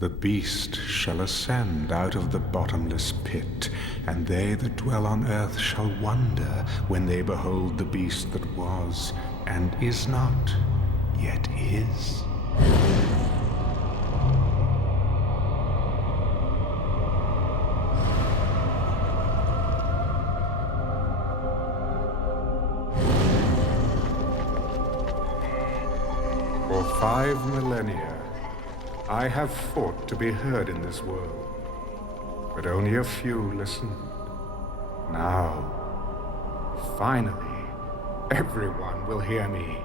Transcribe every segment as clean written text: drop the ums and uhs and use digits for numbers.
The beast shall ascend out of the bottomless pit, and they that dwell on earth shall wonder when they behold the beast that was, and is not, yet is. For 5 millennia, I have fought to be heard in this world, but only a few listened. Now, finally, everyone will hear me.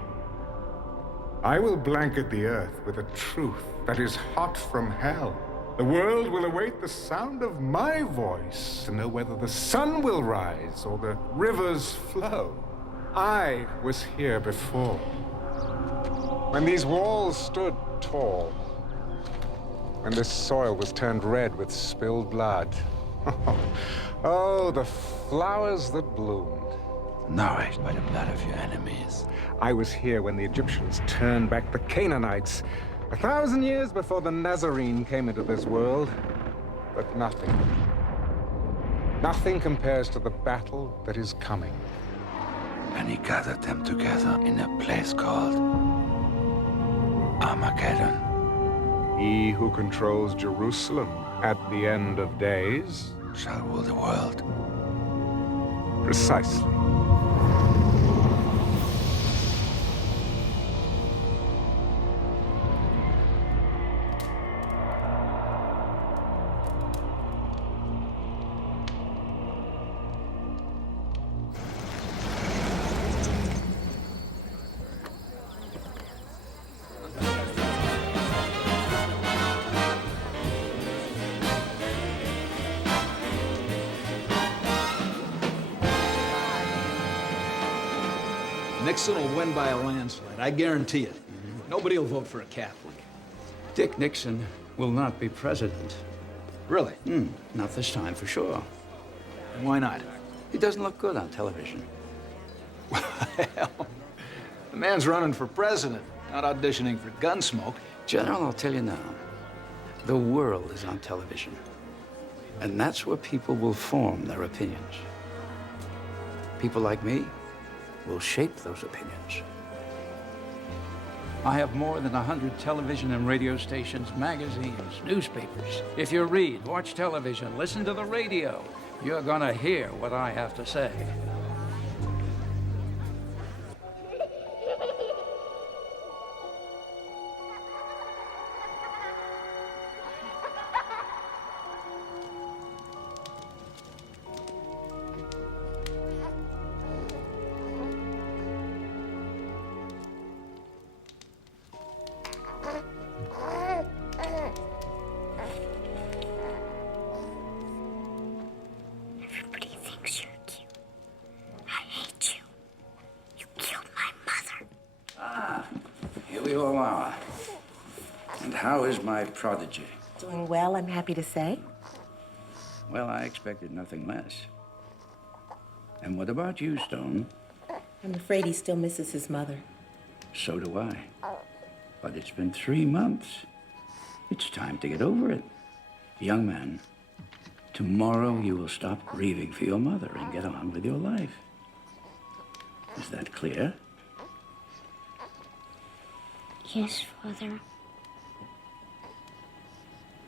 I will blanket the earth with a truth that is hot from hell. The world will await the sound of my voice to know whether the sun will rise or the rivers flow. I was here before, when these walls stood tall, when this soil was turned red with spilled blood. Oh, the flowers that bloomed. Nourished by the blood of your enemies. I was here when the Egyptians turned back the Canaanites, 1,000 years before the Nazarene came into this world. But nothing compares to the battle that is coming. And he gathered them together in a place called Armageddon. He who controls Jerusalem at the end of days shall rule the world. Precisely. Nixon will win by a landslide, I guarantee it. Nobody will vote for a Catholic. Dick Nixon will not be president. Really? Not this time, for sure. And why not? He doesn't look good on television. Well, the man's running for president, not auditioning for Gunsmoke. General, I'll tell you now, the world is on television. And that's where people will form their opinions. People like me will shape those opinions. I have more than 100 television and radio stations, magazines, newspapers. If you read, watch television, listen to the radio, you're gonna hear what I have to say. How is my prodigy? Doing well, I'm happy to say. Well, I expected nothing less. And what about you, Stone? I'm afraid he still misses his mother. So do I. But it's been 3 months. It's time to get over it. Young man, tomorrow you will stop grieving for your mother and get on with your life. Is that clear? Yes, Father.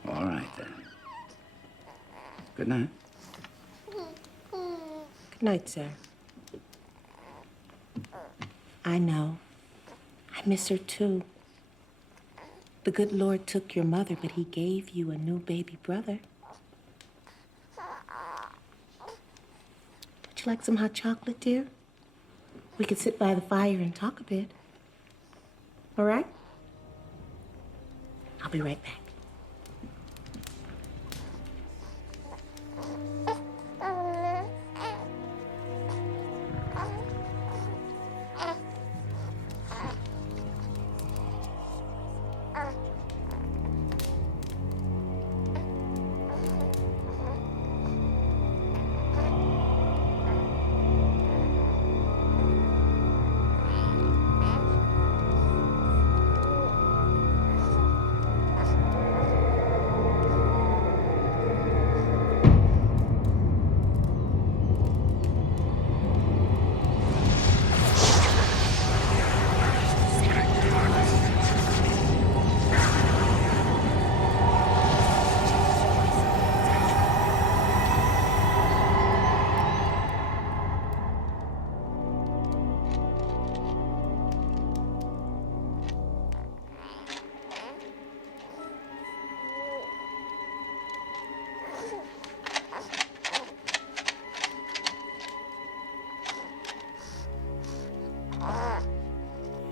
All right, then. Good night. Good night, sir. I know. I miss her, too. The good Lord took your mother, but he gave you a new baby brother. Would you like some hot chocolate, dear? We could sit by the fire and talk a bit. All right? I'll be right back.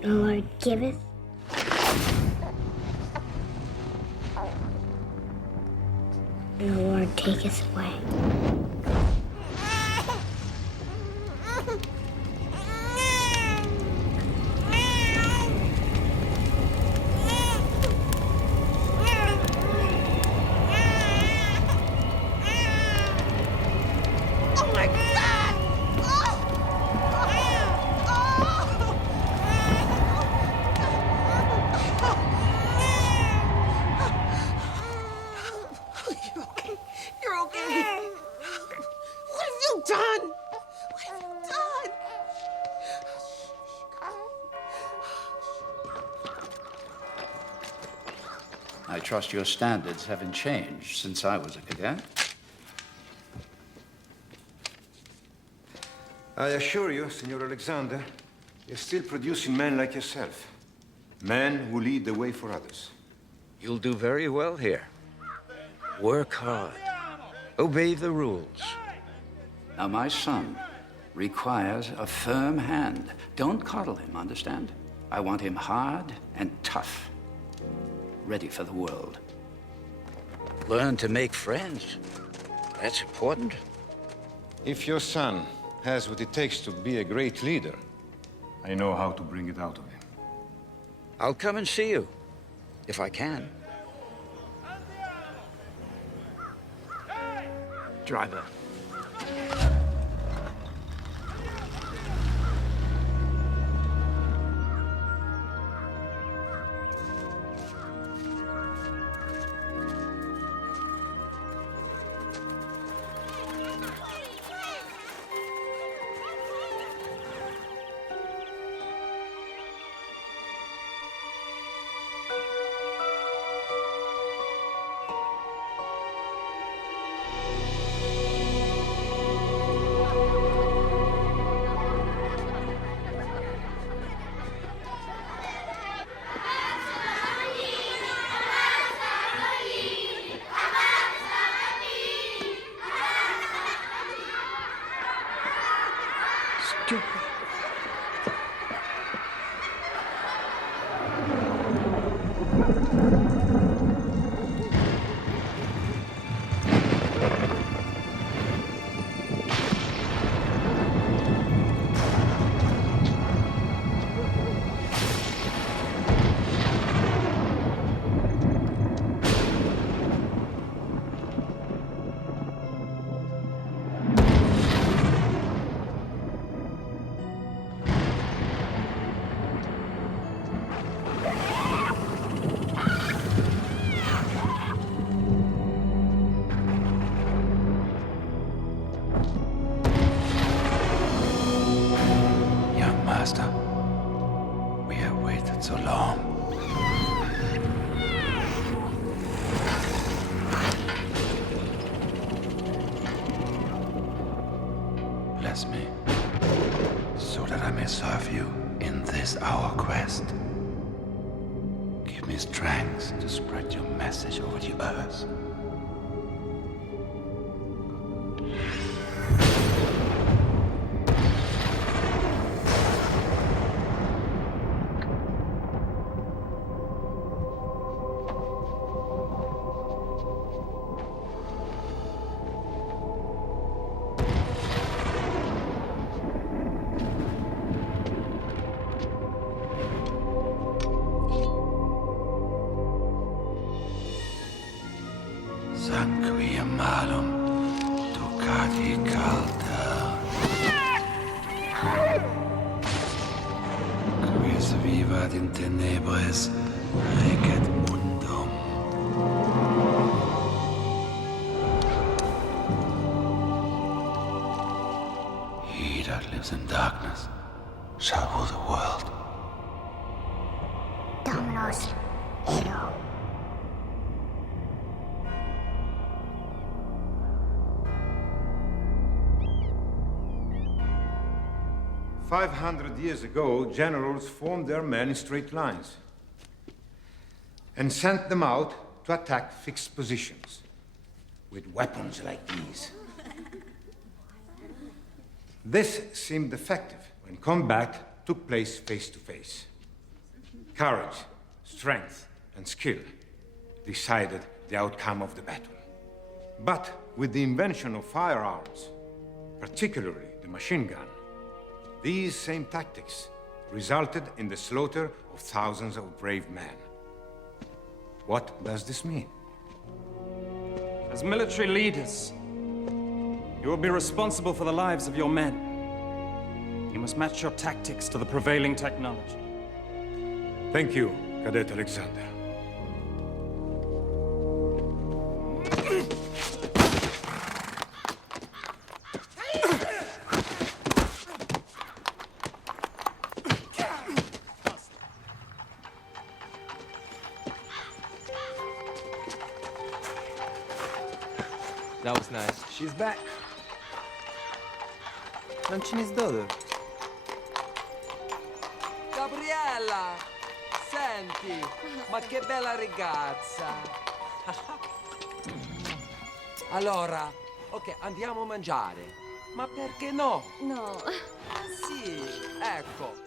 The Lord giveth, and the Lord taketh away. You're okay. You're okay. What have you done? What have you done? I trust your standards haven't changed since I was a cadet. I assure you, Senor Alexander, you're still producing men like yourself. Men who lead the way for others. You'll do very well here. Work hard. Obey the rules. Now, my son requires a firm hand. Don't coddle him, understand? I want him hard and tough. Ready for the world. Learn to make friends. That's important. If your son has what it takes to be a great leader, I know how to bring it out of him. I'll come and see you, if I can. Driver. Young master, we have waited so long. Bless me, so that I may serve you in this our quest. Give me strength to spread your message over the earth. Sanguia malum, ducati calda. Quis vivat in tenebris, recet mundum. He that lives in darkness shall rule the world. Dominos, Ero. 500 years ago, generals formed their men in straight lines and sent them out to attack fixed positions with weapons like these. This seemed effective when combat took place face to face. Courage, strength, and skill decided the outcome of the battle. But with the invention of firearms, particularly the machine gun, these same tactics resulted in the slaughter of thousands of brave men. What does this mean? As military leaders, you will be responsible for the lives of your men. You must match your tactics to the prevailing technology. Thank you, Cadet Alexander. That was nice. She's back. Non ci sdodo. Gabriella! Senti, ma che bella ragazza! Allora, ok, andiamo a mangiare. Ma perché no? No. Sì, ecco.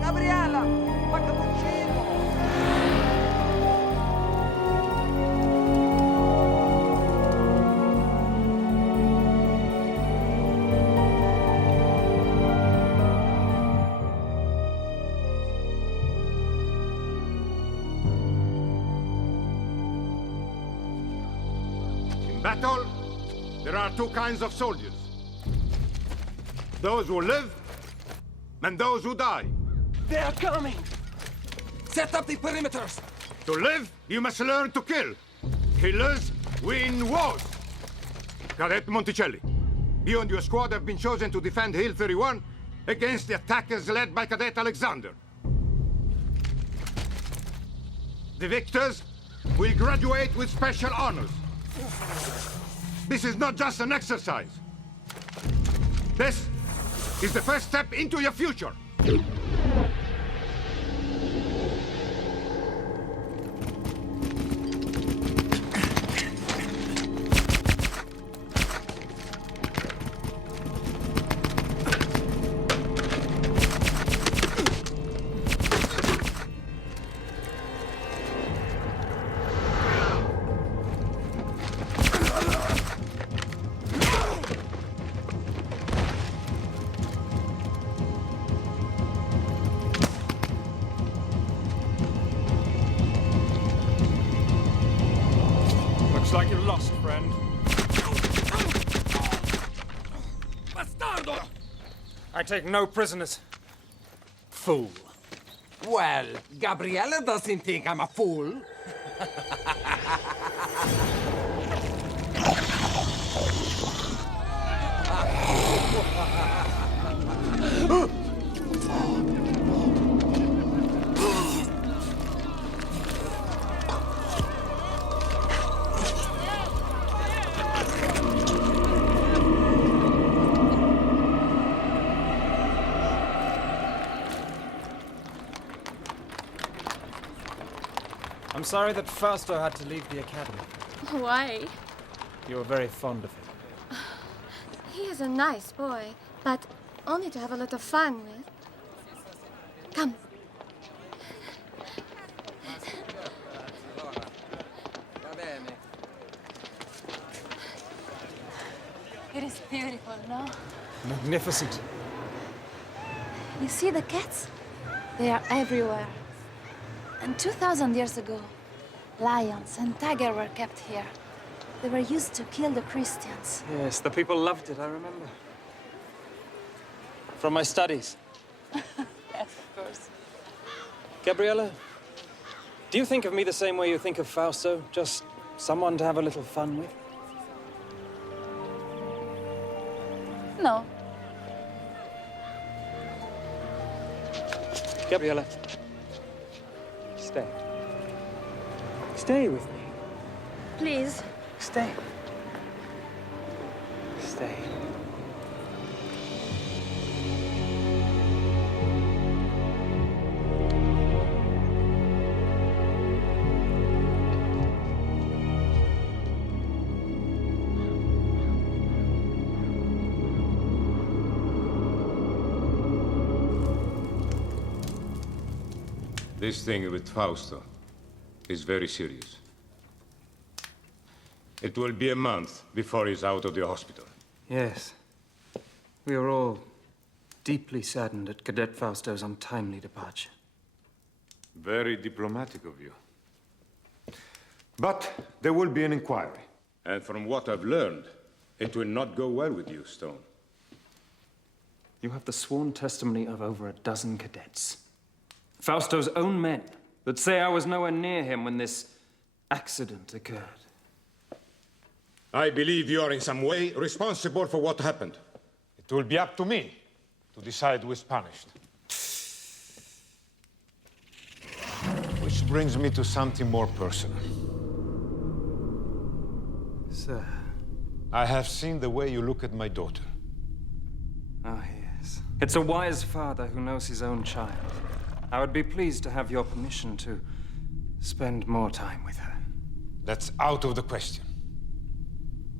Gabriella, ma cappuccino! In battle, there are two kinds of soldiers. Those who live and those who die. They are coming! Set up the perimeters! To live, you must learn to kill. Killers win wars. Cadet Monticelli, you and your squad have been chosen to defend Hill 31 against the attackers led by Cadet Alexander. The victors will graduate with special honors. This is not just an exercise. This is the first step into your future. Looks like you're lost, friend. Bastardo! I take no prisoners. Fool. Well, Gabriella doesn't think I'm a fool. I'm sorry that Fausto had to leave the academy. Why? You were very fond of him. He is a nice boy, but only to have a lot of fun with. Come. It is beautiful, no? Magnificent. You see the cats? They are everywhere. And 2,000 years ago, lions and tigers were kept here. They were used to kill the Christians. Yes, the people loved it, I remember. From my studies. Yes, of course. Gabriella, do you think of me the same way you think of Fausto? Just someone to have a little fun with? No. Gabriella, stay. Stay with me. Please. Stay. Stay. This thing with Fausto is very serious. It will be a month before he's out of the hospital. Yes. We are all deeply saddened at Cadet Fausto's untimely departure. Very diplomatic of you. But there will be an inquiry. And from what I've learned, it will not go well with you, Stone. You have the sworn testimony of over a dozen cadets. Fausto's own men that say I was nowhere near him when this accident occurred. I believe you are in some way responsible for what happened. It will be up to me to decide who is punished. Which brings me to something more personal. Sir. I have seen the way you look at my daughter. Ah, yes. It's a wise father who knows his own child. I would be pleased to have your permission to spend more time with her. That's out of the question.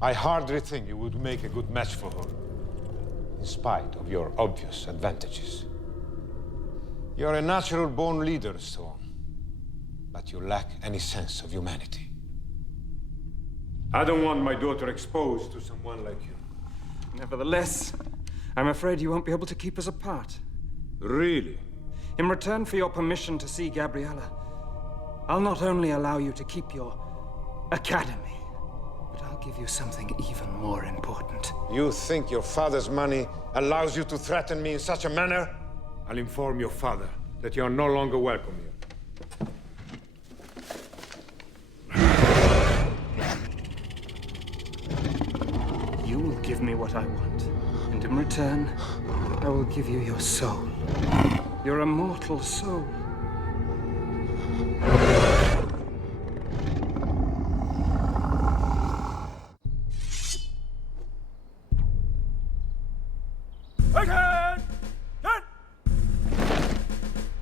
I hardly think you would make a good match for her, in spite of your obvious advantages. You're a natural-born leader, Stone, but you lack any sense of humanity. I don't want my daughter exposed to someone like you. Nevertheless, I'm afraid you won't be able to keep us apart. Really? In return for your permission to see Gabriella, I'll not only allow you to keep your academy, but I'll give you something even more important. You think your father's money allows you to threaten me in such a manner? I'll inform your father that you are no longer welcome here. You will give me what I want, and in return, I will give you your soul. Your immortal soul. Again! Get!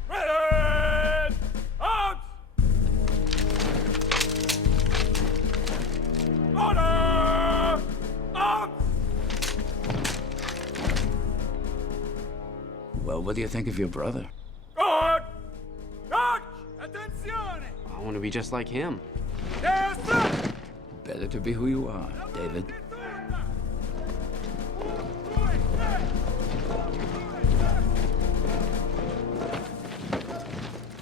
Ready! Out! Order! Out! Well, what do you think of your brother? Guard! Guard! Attenzione! I want to be just like him. Destra! Better to be who you are, David.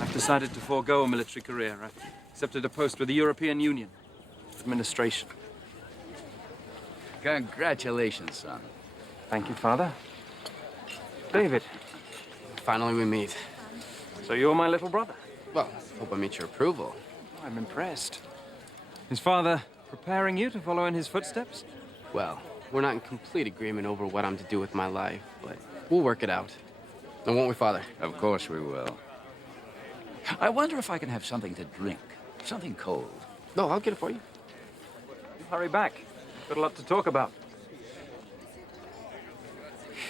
I've decided to forego a military career. I've accepted a post with the European Union administration. Congratulations, son. Thank you, Father. David. Finally we meet. So you're my little brother? Well, hope I meet your approval. I'm impressed. Is Father preparing you to follow in his footsteps? Well, we're not in complete agreement over what I'm to do with my life, but we'll work it out. And won't we, Father? Of course we will. I wonder if I can have something to drink. Something cold. No, I'll get it for you. You hurry back. Got a lot to talk about.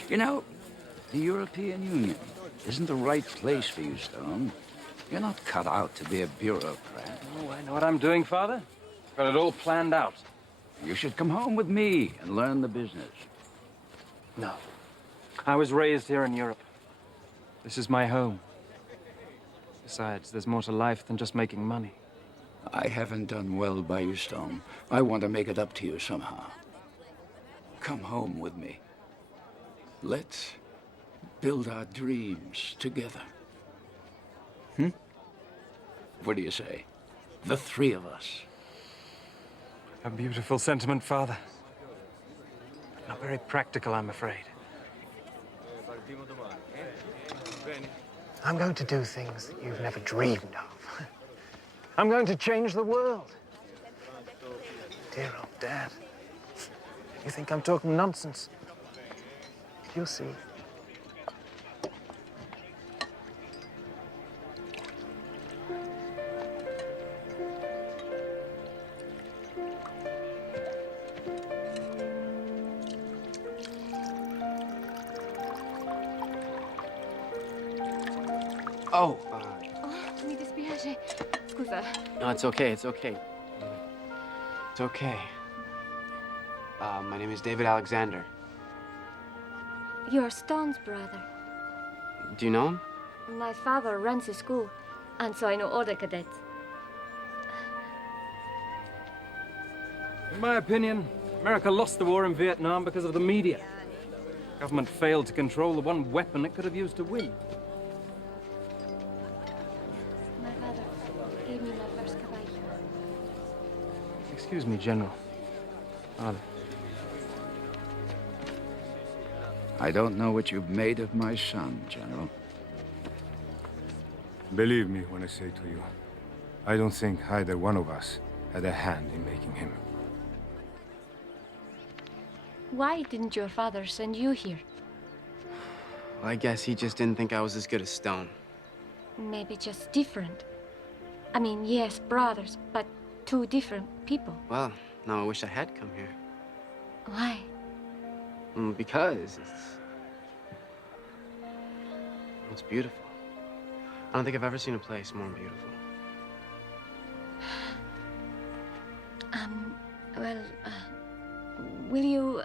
You know, the European Union isn't the right place for you, Stone. You're not cut out to be a bureaucrat. Oh, I know what I'm doing, Father. Got it all planned out. You should come home with me and learn the business. No. I was raised here in Europe. This is my home. Besides, there's more to life than just making money. I haven't done well by you, Stone. I want to make it up to you somehow. Come home with me. Let's build our dreams together. What do you say? The three of us. A beautiful sentiment, Father. Not very practical, I'm afraid. I'm going to do things that you've never dreamed of. I'm going to change the world. Dear old Dad. You think I'm talking nonsense? You'll see. Oh, Mi dispiace. Scusa. no, it's okay, it's okay. It's okay. My name is David Alexander. You're Stone's brother. Do you know him? My father runs a school, and so I know all the cadets. In my opinion, America lost the war in Vietnam because of the media. Government failed to control the one weapon it could have used to win. My father gave me my first caballo. Excuse me, General. Father. I don't know what you've made of my son, General. Believe me when I say to you, I don't think either one of us had a hand in making him. Why didn't your father send you here? Well, I guess he just didn't think I was as good as Stone. Maybe just different. I mean, yes, brothers, but two different people. Well, now I wish I had come here. Why? Because it's beautiful. I don't think I've ever seen a place more beautiful. Well, will you...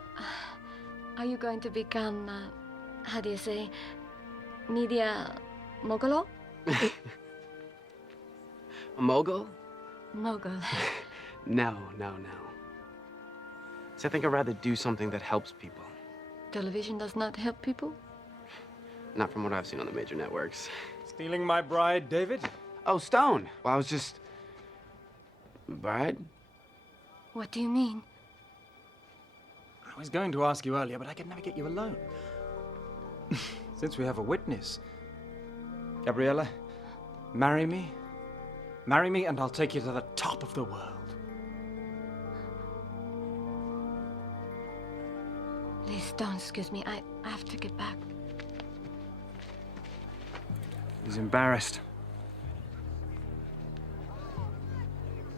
are you going to become, how do you say, media mogul? A mogul? Mogul. No. So I think I'd rather do something that helps people. Television does not help people? Not from what I've seen on the major networks. Stealing my bride, David? Oh, Stone. Well, I was just... Bride? What do you mean? I was going to ask you earlier, but I could never get you alone. Since we have a witness. Gabriella, marry me. Marry me and I'll take you to the top of the world. Please don't excuse me. I have to get back. He's embarrassed.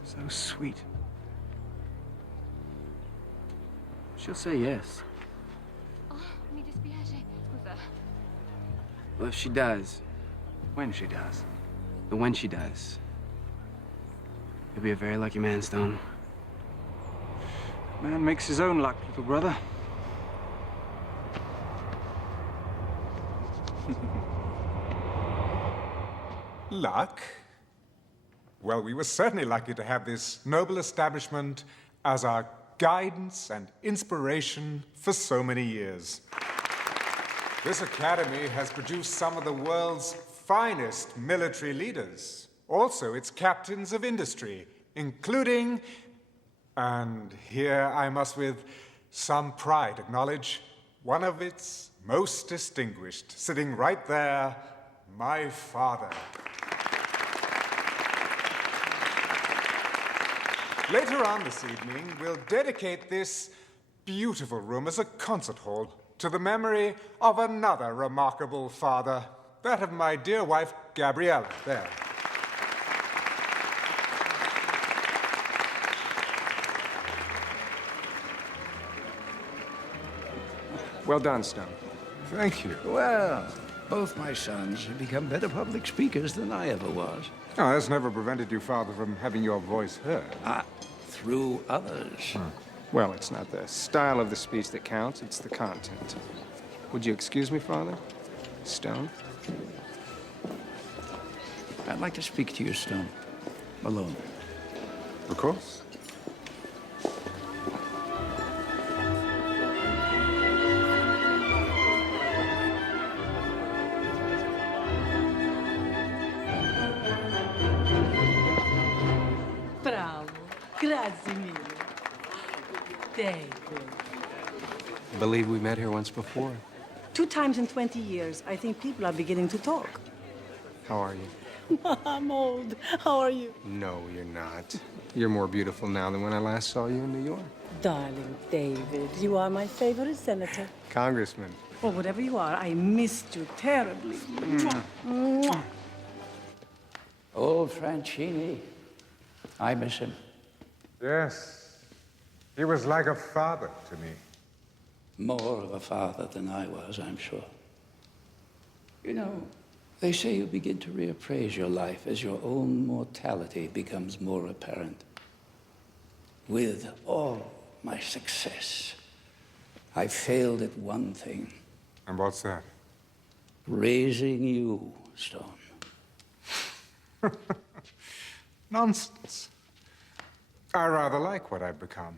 So sweet. She'll say yes. Oh, mi dispiace. Scusa. Well, if she does... When she does. The when she does. You'll be a very lucky man, Stone. Man makes his own luck, little brother. Luck? Well, we were certainly lucky to have this noble establishment as our guidance and inspiration for so many years. This academy has produced some of the world's finest military leaders, also its captains of industry, including, and here I must with some pride acknowledge, one of its most distinguished, sitting right there, my father. Later on this evening, we'll dedicate this beautiful room as a concert hall to the memory of another remarkable father, that of my dear wife, Gabriella, there. Well done, Stone. Thank you. Well, both my sons have become better public speakers than I ever was. Oh, that's never prevented you, Father, from having your voice heard. Through others. Well, it's not the style of the speech that counts, it's the content. Would you excuse me, Father? Stone? I'd like to speak to you, Stone. Alone. Of course. Bravo. Grazie mille. Thank you. I believe we met here once before. 2 times in 20 years. I think people are beginning to talk. How are you? I'm old. How are you? No, you're not. You're more beautiful now than when I last saw you in New York. Darling David, you are my favorite senator. Congressman. Or whatever you are, I missed you terribly. Mwah. Mwah. Old Franchini. I miss him. Yes. He was like a father to me. More of a father than I was, I'm sure. You know, they say you begin to reappraise your life as your own mortality becomes more apparent. With all my success, I failed at one thing. And what's that? Raising you, Stone. Nonsense. I rather like what I've become.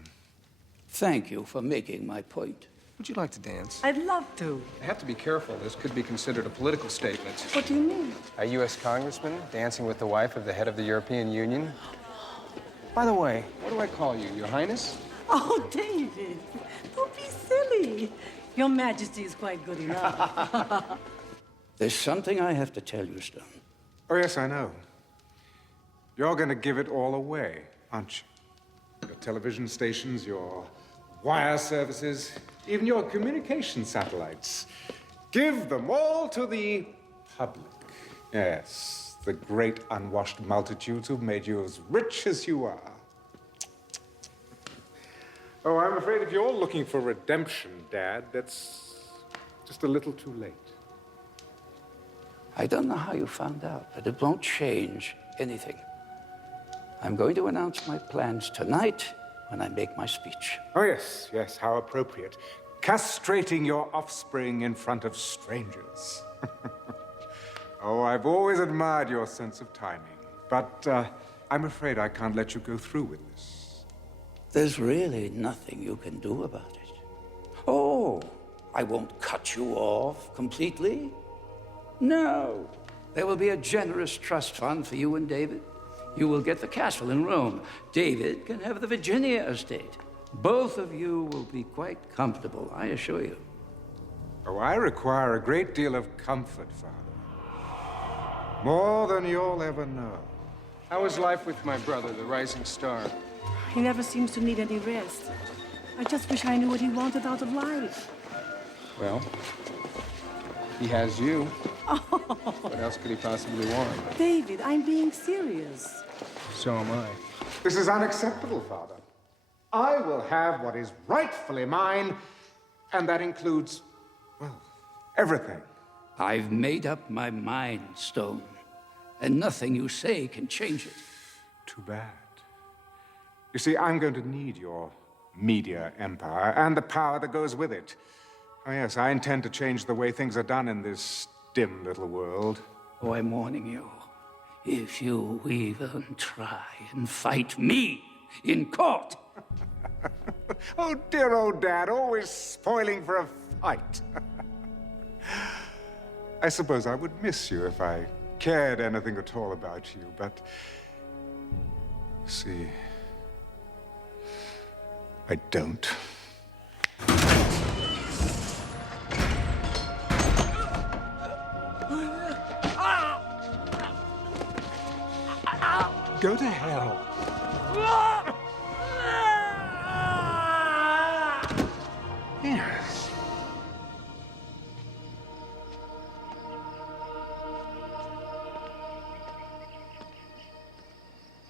Thank you for making my point. Would you like to dance? I'd love to. I have to be careful. This could be considered a political statement. What do you mean? A U.S. congressman dancing with the wife of the head of the European Union? By the way, what do I call you? Your Highness? Oh, David, don't be silly. Your Majesty is quite good enough. There's something I have to tell you, Stone. Oh, yes, I know. You're going to give it all away, aren't you? Your television stations, your wire services, even your communication satellites. Give them all to the public. Yes, the great unwashed multitudes who've made you as rich as you are. Oh, I'm afraid if you're looking for redemption, Dad, that's just a little too late. I don't know how you found out, but it won't change anything. I'm going to announce my plans tonight when I make my speech. Oh, yes, yes, how appropriate. Castrating your offspring in front of strangers. Oh, I've always admired your sense of timing, but I'm afraid I can't let you go through with this. There's really nothing you can do about it. Oh, I won't cut you off completely. No, there will be a generous trust fund for you and David. You will get the castle in Rome. David can have the Virginia estate. Both of you will be quite comfortable, I assure you. Oh, I require a great deal of comfort, Father. More than you'll ever know. How is life with my brother, the rising star? He never seems to need any rest. I just wish I knew what he wanted out of life. Well, he has you. What else could he possibly want? David, I'm being serious. So am I. This is unacceptable, Father. I will have what is rightfully mine, and that includes, well, everything. I've made up my mind, Stone, and nothing you say can change it. Too bad. You see, I'm going to need your media empire and the power that goes with it. Oh, yes, I intend to change the way things are done in this dim little world. Oh, I'm warning you. If you even try and fight me in court. Oh, dear old Dad, always spoiling for a fight. I suppose I would miss you if I cared anything at all about you, but... see... I don't. Go to hell. Yes.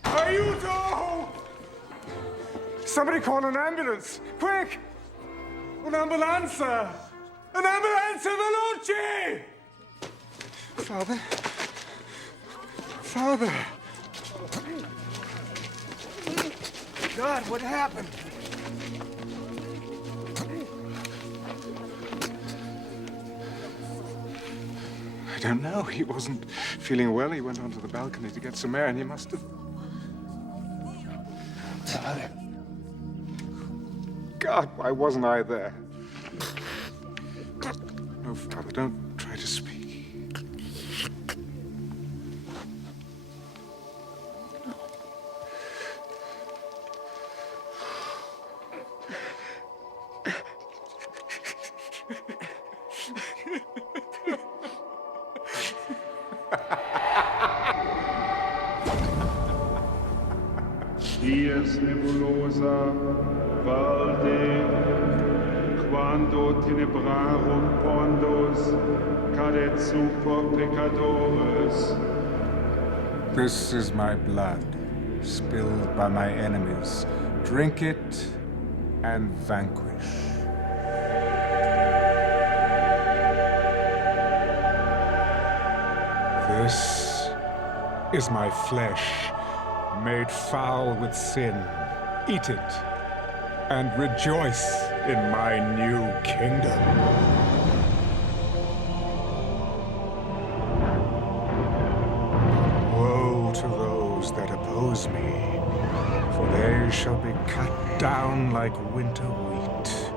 Aiuto! Somebody call an ambulance! Quick! Un'ambulanza! Un'ambulanza veloce! Father? Father! God, what happened? I don't know. He wasn't feeling well. He went onto the balcony to get some air, and he must have... Father. God, why wasn't I there? No, Father, don't try to speak. dies nebulosa, valde, quando tenebrarum pondos, cadet super pecadores. This is my blood, spilled by my enemies. Drink it and vanquish. This is my flesh, made foul with sin. Eat it and rejoice in my new kingdom. Woe to those that oppose me, for they shall be cut down like winter wheat.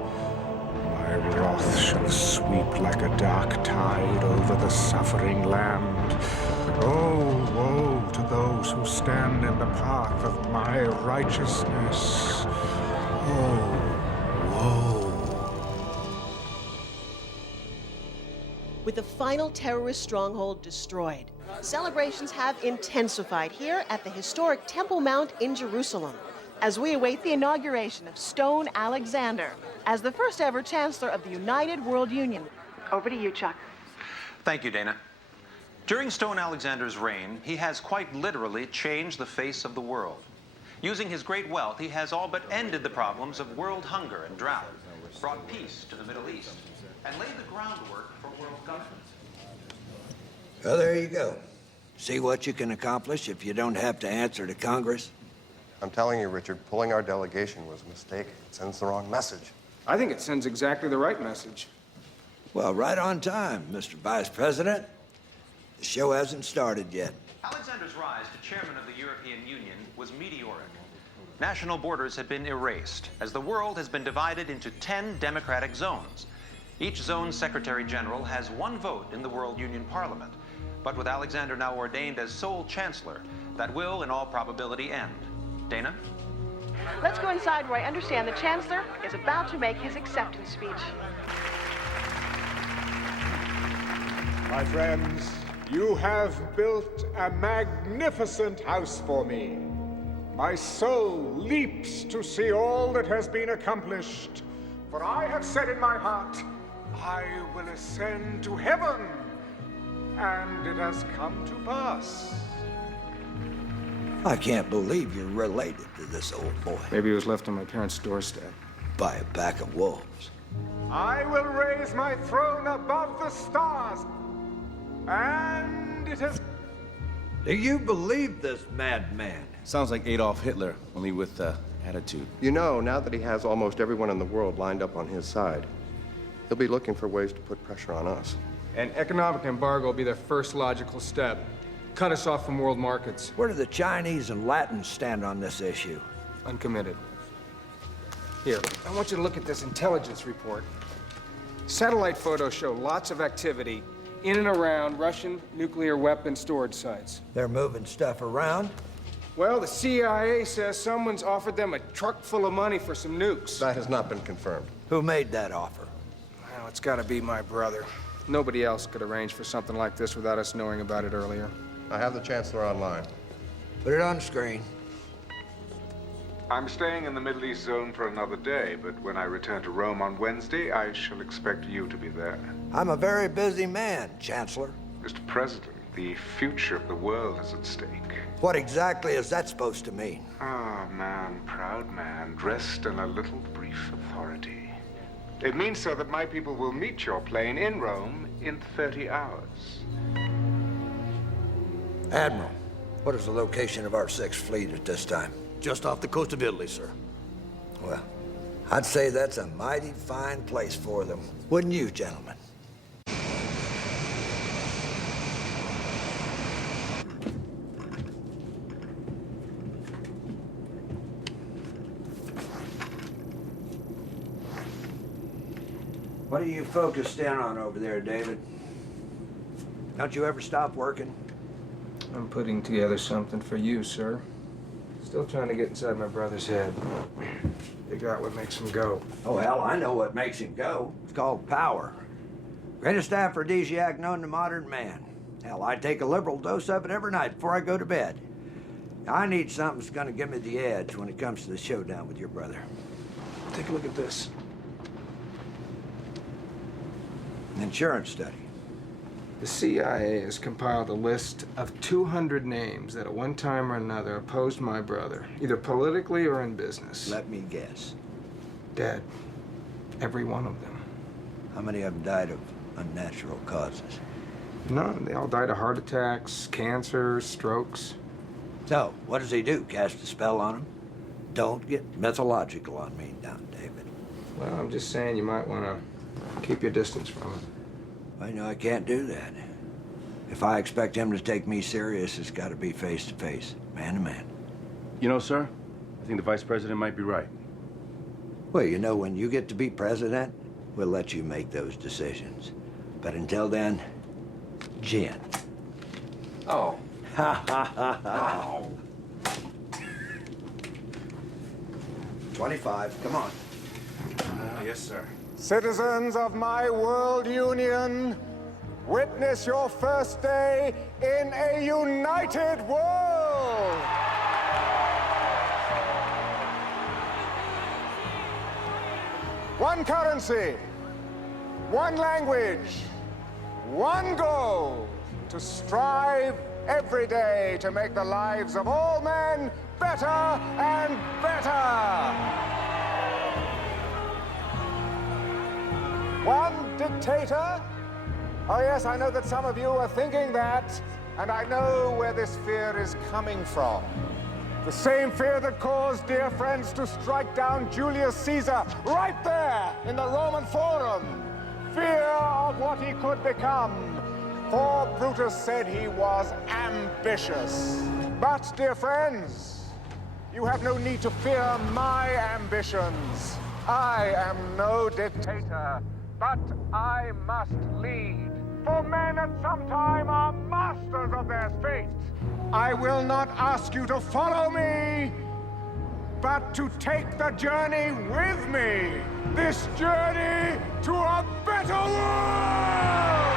My wrath shall sweep like a dark tide over the suffering land. Oh, woe to those who stand in the path of my righteousness. Oh, woe. With the final terrorist stronghold destroyed, celebrations have intensified here at the historic Temple Mount in Jerusalem as we await the inauguration of Stone Alexander as the first ever Chancellor of the United World Union. Over to you, Chuck. Thank you, Dana. During Stone Alexander's reign, he has quite literally changed the face of the world. Using his great wealth, he has all but ended the problems of world hunger and drought, brought peace to the Middle East, and laid the groundwork for world government. Well, there you go. See what you can accomplish if you don't have to answer to Congress? I'm telling you, Richard, pulling our delegation was a mistake. It sends the wrong message. I think it sends exactly the right message. Well, right on time, Mr. Vice President. The show hasn't started yet. Alexander's rise to chairman of the European Union was meteoric. National borders had been erased, as the world has been divided into 10 democratic zones. Each zone's Secretary General has one vote in the World Union Parliament. But with Alexander now ordained as sole Chancellor, that will, in all probability, end. Dana? Let's go inside where I understand the Chancellor is about to make his acceptance speech. My friends, you have built a magnificent house for me. My soul leaps to see all that has been accomplished, for I have said in my heart, I will ascend to heaven, and it has come to pass. I can't believe you're related to this old boy. Maybe he was left on my parents' doorstep. By a pack of wolves. I will raise my throne above the stars, and it has... Do you believe this madman? Sounds like Adolf Hitler, only with attitude. You know, now that he has almost everyone in the world lined up on his side, he'll be looking for ways to put pressure on us. An economic embargo will be their first logical step. Cut us off from world markets. Where do the Chinese and Latins stand on this issue? Uncommitted. Here, I want you to look at this intelligence report. Satellite photos show lots of activity in and around Russian nuclear weapon storage sites. They're moving stuff around? Well, the CIA says someone's offered them a truck full of money for some nukes. That has not been confirmed. Who made that offer? Well, it's gotta be my brother. Nobody else could arrange for something like this without us knowing about it earlier. I have the Chancellor online. Put it on screen. I'm staying in the Middle East zone for another day, but when I return to Rome on Wednesday, I shall expect you to be there. I'm a very busy man, Chancellor. Mr. President, the future of the world is at stake. What exactly is that supposed to mean? Ah, man, proud man, dressed in a little brief authority. It means, sir, that my people will meet your plane in Rome in 30 hours. Admiral, what is the location of our Sixth Fleet at this time? Just off the coast of Italy, sir. Well, I'd say that's a mighty fine place for them. Wouldn't you, gentlemen? What are you focused in on over there, David? Don't you ever stop working? I'm putting together something for you, sir. Still trying to get inside my brother's head. Figure out what makes him go. Oh, hell, I know what makes him go. It's called power. Greatest aphrodisiac known to modern man. Hell, I take a liberal dose of it every night before I go to bed. I need something that's gonna give me the edge when it comes to the showdown with your brother. Take a look at this. An insurance study. The CIA has compiled a list of 200 names that at one time or another opposed my brother, either politically or in business. Let me guess. Dead. Every one of them. How many of them died of unnatural causes? None. They all died of heart attacks, cancer, strokes. So, what does he do? Cast a spell on him? Don't get mythological on me now, David. Well, I'm just saying you might want to keep your distance from him. I know I can't do that. If I expect him to take me serious, it's got to be face to face, man to man. You know, sir, I think the vice president might be right. Well, you know, when you get to be president, we'll let you make those decisions. But until then, gin. Oh. Ha ha ha ha. 25, come on. Yes, sir. Citizens of my world union, witness your first day in a united world. One currency, one language, one goal, to strive every day to make the lives of all men better and better. One dictator? Oh yes, I know that some of you are thinking that, and I know where this fear is coming from. The same fear that caused dear friends to strike down Julius Caesar right there in the Roman Forum. Fear of what he could become. For Brutus said he was ambitious. But, dear friends, you have no need to fear my ambitions. I am no dictator. But I must lead, for men at some time are masters of their fate. I will not ask you to follow me, but to take the journey with me. This journey to a better world!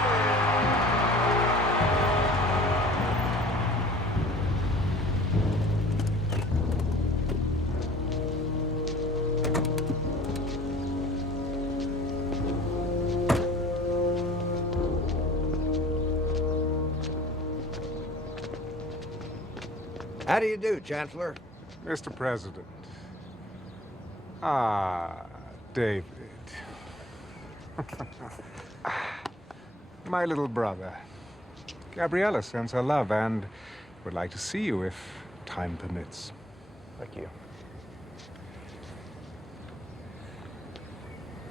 How do you do, Chancellor? Mr. President. Ah, David. My little brother. Gabriella sends her love and would like to see you if time permits. Thank you.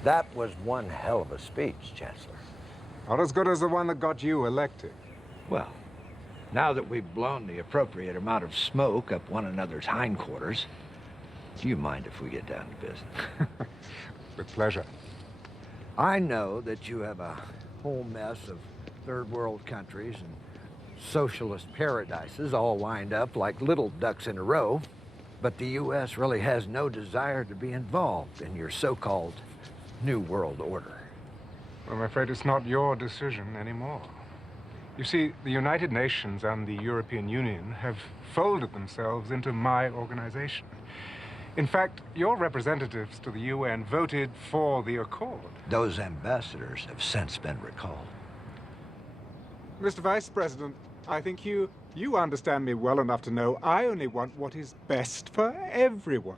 That was one hell of a speech, Chancellor. Not as good as the one that got you elected. Well, now that we've blown the appropriate amount of smoke up one another's hindquarters, do you mind if we get down to business? With pleasure. I know that you have a whole mess of third world countries and socialist paradises all lined up like little ducks in a row, but the U.S. really has no desire to be involved in your so-called New World Order. Well, I'm afraid it's not your decision anymore. You see, the United Nations and the European Union have folded themselves into my organization. In fact, your representatives to the UN voted for the accord. Those ambassadors have since been recalled. Mr. Vice President, I think you understand me well enough to know I only want what is best for everyone.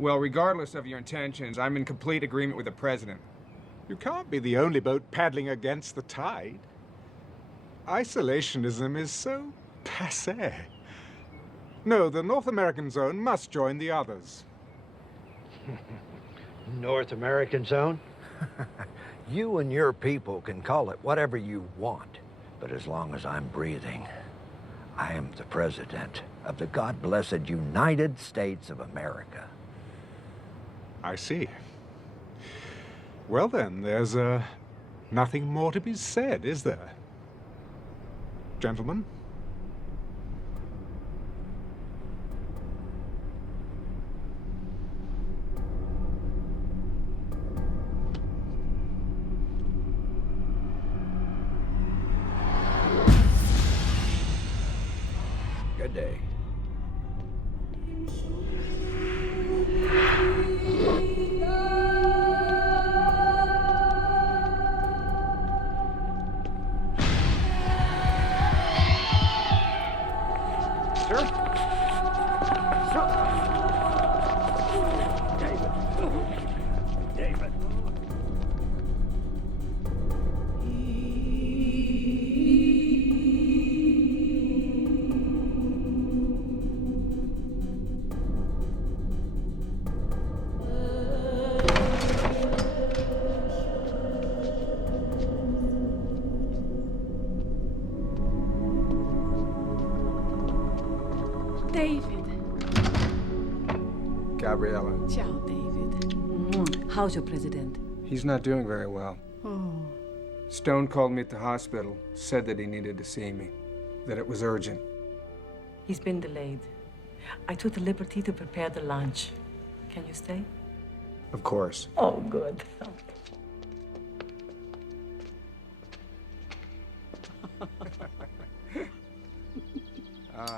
Well, regardless of your intentions, I'm in complete agreement with the President. You can't be the only boat paddling against the tide. Isolationism is so passé. No, the North American zone must join the others. North American zone? You and your people can call it whatever you want, but as long as I'm breathing, I am the president of the God-blessed United States of America. I see. Well then, there's nothing more to be said, is there? Gentlemen? Good day. Gabriella. Ciao, David. How's your president? He's not doing very well. Oh. Stone called me at the hospital, said that he needed to see me, that it was urgent. He's been delayed. I took the liberty to prepare the lunch. Can you stay? Of course. Oh, good.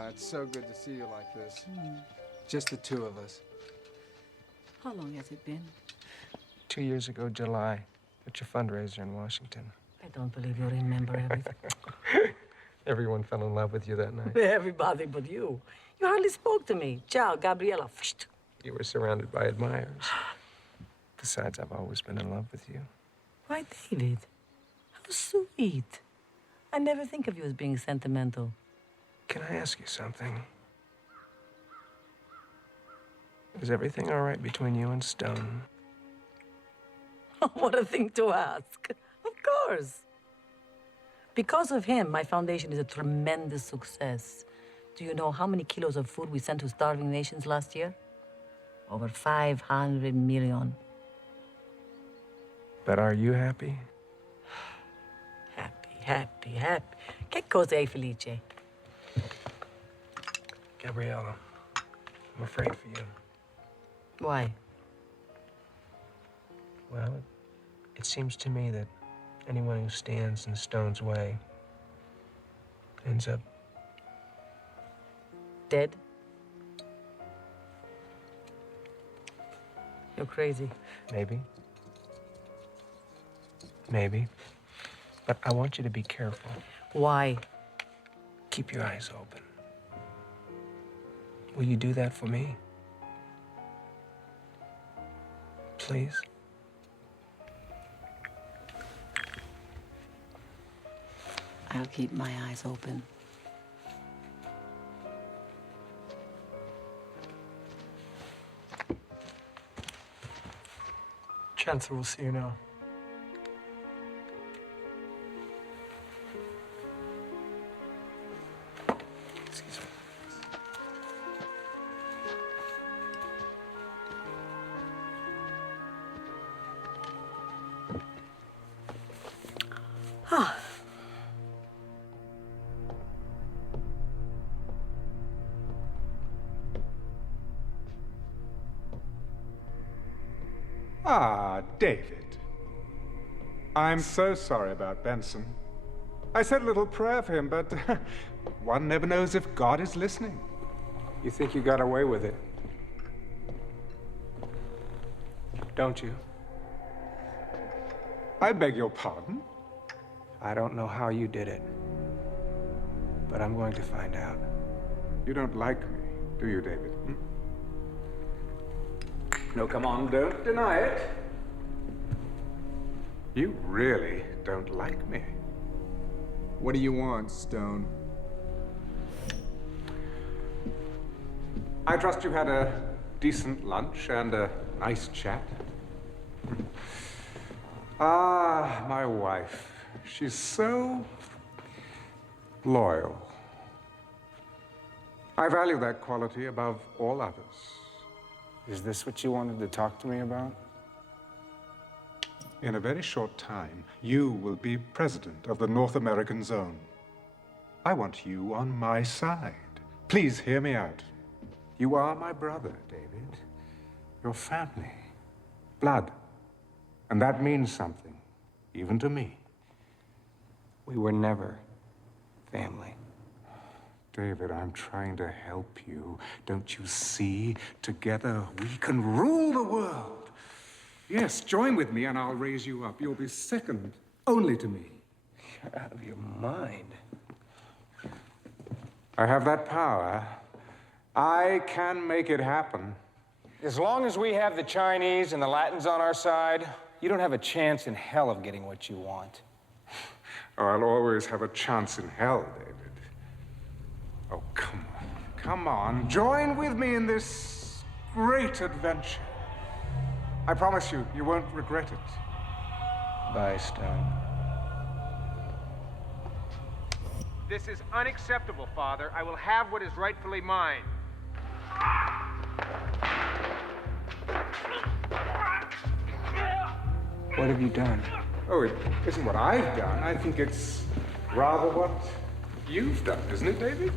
It's so good to see you like this. Just the two of us. How long has it been? 2 years ago, July, at your fundraiser in Washington. I don't believe you remember everything. Everyone fell in love with you that night. Everybody but you. You hardly spoke to me. Ciao, Gabriella. You were surrounded by admirers. Besides, I've always been in love with you. Why, David? How sweet. I never think of you as being sentimental. Can I ask you something? Is everything all right between you and Stone? What a thing to ask. Of course. Because of him, my foundation is a tremendous success. Do you know how many kilos of food we sent to starving nations last year? Over 500 million. But are you happy? Happy. Che cosa è felice? Gabriella, I'm afraid for you. Why? Well, it seems to me that anyone who stands in Stone's way ends up dead? You're crazy. Maybe. But I want you to be careful. Why? Keep your eyes open. Will you do that for me? Please? I'll keep my eyes open. Chancellor will see you now. Excuse me. Ah, David. I'm so sorry about Benson. I said a little prayer for him, but one never knows if God is listening. You think you got away with it? Don't you? I beg your pardon? I don't know how you did it, but I'm going to find out. You don't like me, do you, David? No, come on, don't deny it. You really don't like me. What do you want, Stone? I trust you had a decent lunch and a nice chat. Ah, my wife. She's so loyal. I value that quality above all others. Is this what you wanted to talk to me about? In a very short time, you will be president of the North American Zone. I want you on my side. Please hear me out. You are my brother, David. Your family. Blood. And that means something, even to me. We were never family. David, I'm trying to help you. Don't you see? Together, we can rule the world. Yes, join with me and I'll raise you up. You'll be second only to me. You're out of your mind. I have that power. I can make it happen. As long as we have the Chinese and the Latins on our side, you don't have a chance in hell of getting what you want. Oh, I'll always have a chance in hell, David. Oh, come on. Come on. Join with me in this great adventure. I promise you, you won't regret it. Bye, Stone. This is unacceptable, Father. I will have what is rightfully mine. What have you done? Oh, it isn't what I've done. I think it's rather what you've done, isn't it, David?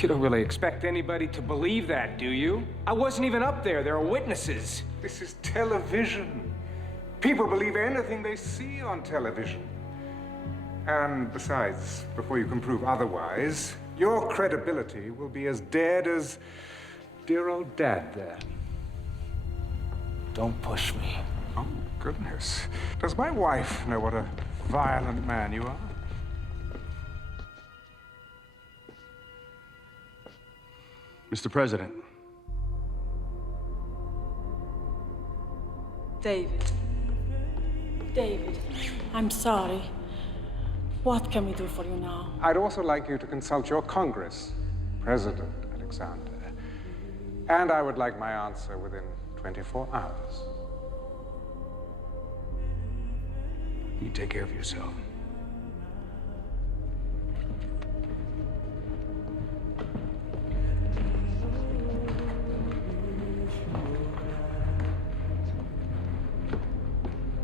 You don't really expect anybody to believe that, do you? I wasn't even up there. There are witnesses. This is television. People believe anything they see on television. And besides, before you can prove otherwise, your credibility will be as dead as dear old Dad there. Don't push me. Oh, goodness. Does my wife know what a violent man you are? Mr. President. David, I'm sorry. What can we do for you now? I'd also like you to consult your Congress, President Alexander. And I would like my answer within 24 hours. You take care of yourself.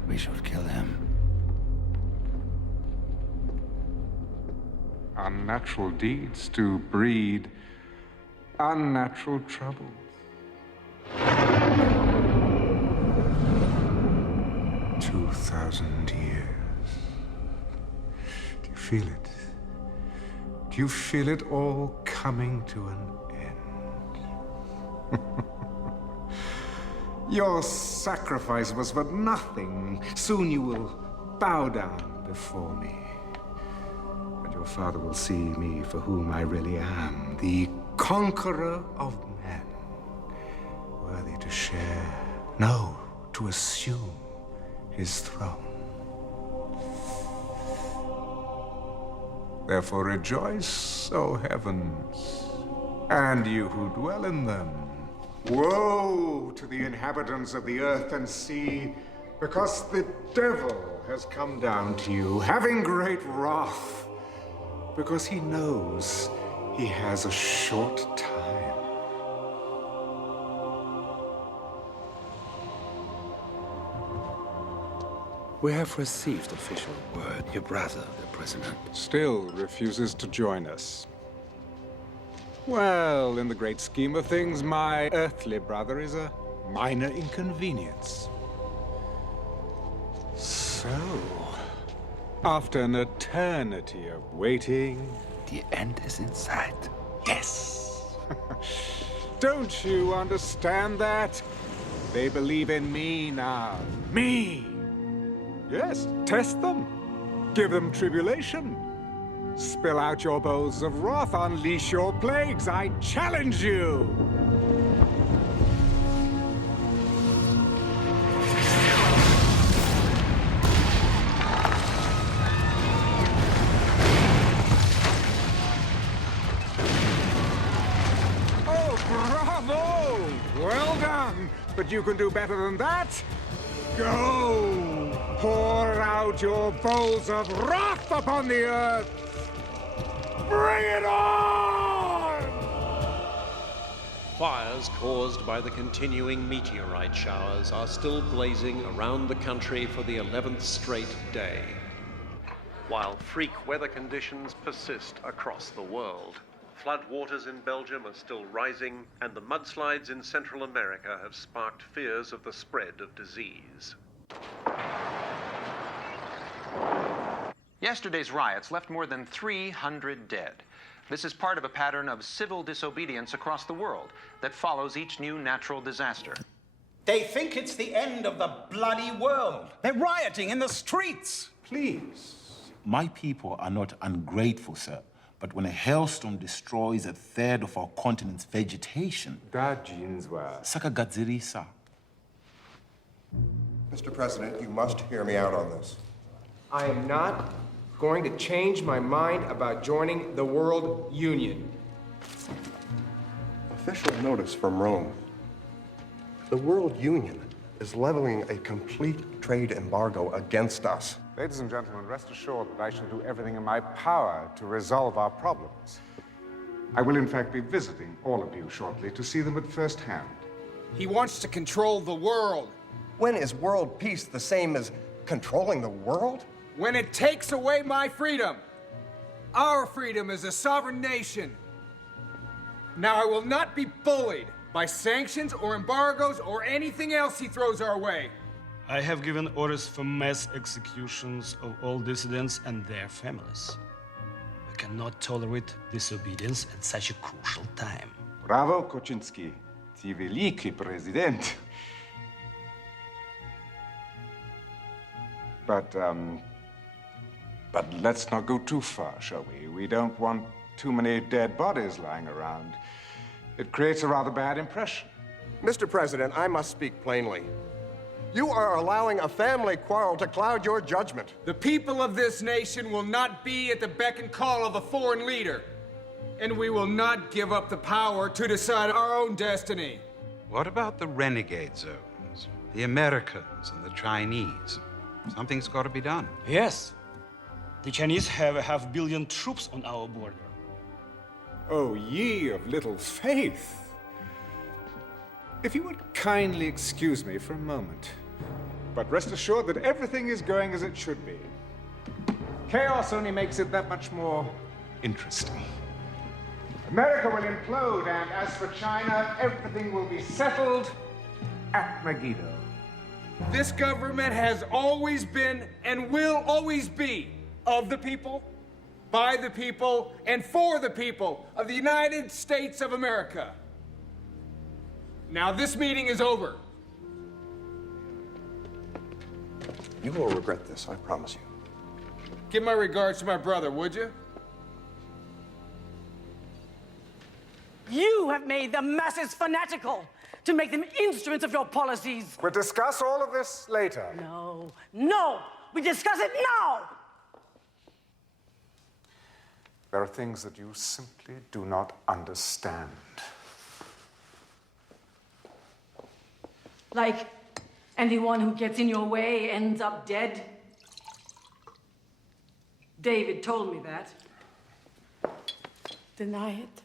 We should kill him. Unnatural deeds do breed unnatural troubles. 2,000 years. Do you feel it? Do you feel it all coming to an end? Your sacrifice was for nothing. Soon you will bow down before me. And your father will see me for whom I really am, the conqueror of men, worthy to share, no, to assume his throne. Therefore rejoice, O heavens, and you who dwell in them. Woe to the inhabitants of the earth and sea, because the devil has come down to you, having great wrath, because he knows he has a short time. We have received official word. Your brother, the president, Still refuses to join us. Well, in the great scheme of things, my earthly brother is a minor inconvenience. So, after an eternity of waiting... The end is in sight. Yes! Don't you understand that? They believe in me now. Me! Yes, test them. Give them tribulation. Spill out your bowls of wrath, unleash your plagues. I challenge you! Oh, bravo! Well done! But you can do better than that. Go! Pour out your bowls of wrath upon the earth! Bring it on! Fires caused by the continuing meteorite showers are still blazing around the country for the 11th straight day, while freak weather conditions persist across the world. Floodwaters in Belgium are still rising, and the mudslides in Central America have sparked fears of the spread of disease. Yesterday's riots left more than 300 dead. This is part of a pattern of civil disobedience across the world that follows each new natural disaster. They think it's the end of the bloody world. They're rioting in the streets. Please. My people are not ungrateful, sir. But when a hailstorm destroys a third of our continent's vegetation... Sakagadzirisa. Mr. President, you must hear me out on this. I am not going to change my mind about joining the World Union. Official notice from Rome. The World Union is leveling a complete trade embargo against us. Ladies and gentlemen, rest assured that I shall do everything in my power to resolve our problems. I will, in fact, be visiting all of you shortly to see them at first hand. He wants to control the world. When is world peace the same as controlling the world? When it takes away my freedom. Our freedom as a sovereign nation. Now, I will not be bullied by sanctions or embargoes or anything else he throws our way. I have given orders for mass executions of all dissidents and their families. We cannot tolerate disobedience at such a crucial time. Bravo, Koczynski. Ty wielki prezydent. But let's not go too far, shall we? We don't want too many dead bodies lying around. It creates a rather bad impression. Mr. President, I must speak plainly. You are allowing a family quarrel to cloud your judgment. The people of this nation will not be at the beck and call of a foreign leader. And we will not give up the power to decide our own destiny. What about the renegade zones? The Americans and the Chinese? Something's got to be done. Yes. The Chinese have 500 million troops on our border. Oh, ye of little faith. If you would kindly excuse me for a moment. But rest assured that everything is going as it should be. Chaos only makes it that much more interesting. America will implode, and as for China, everything will be settled at Megiddo. This government has always been and will always be of the people, by the people, and for the people of the United States of America. Now, this meeting is over. You will regret this, I promise you. Give my regards to my brother, would you? You have made the masses fanatical to make them instruments of your policies. We'll discuss all of this later. No, no, we discuss it now. There are things that you simply do not understand. Like anyone who gets in your way ends up dead. David told me that. Deny it.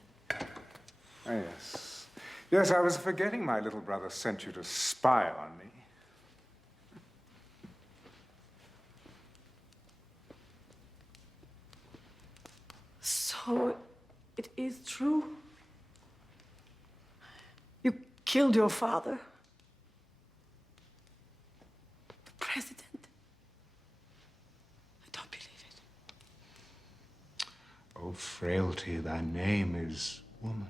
Oh, yes. Yes, I was forgetting my little brother sent you to spy on me. So, it is true? You killed your father? The president? I don't believe it. Oh, frailty, thy name is woman.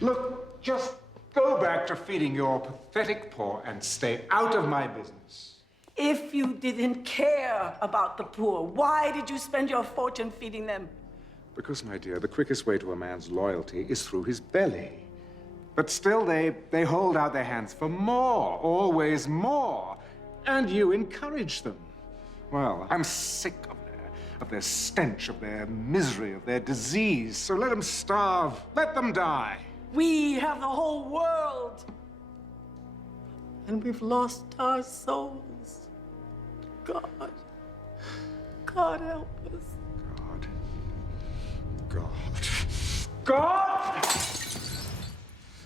Look, just go back to feeding your pathetic poor and stay out of my business. If you didn't care about the poor, why did you spend your fortune feeding them? Because, my dear, the quickest way to a man's loyalty is through his belly. But still, they hold out their hands for more, always more. And you encourage them. Well, I'm sick of their stench, of their misery, of their disease. So let them starve, let them die. We have the whole world. And we've lost our souls. God. God help us. God!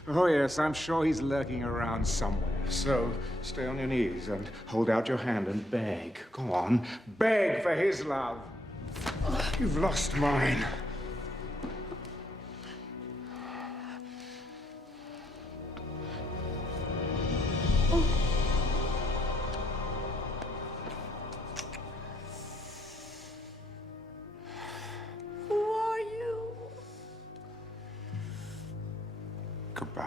Oh, yes, I'm sure he's lurking around somewhere. So stay on your knees and hold out your hand and beg. Go on, beg for his love. You've lost mine. Who are you? Goodbye.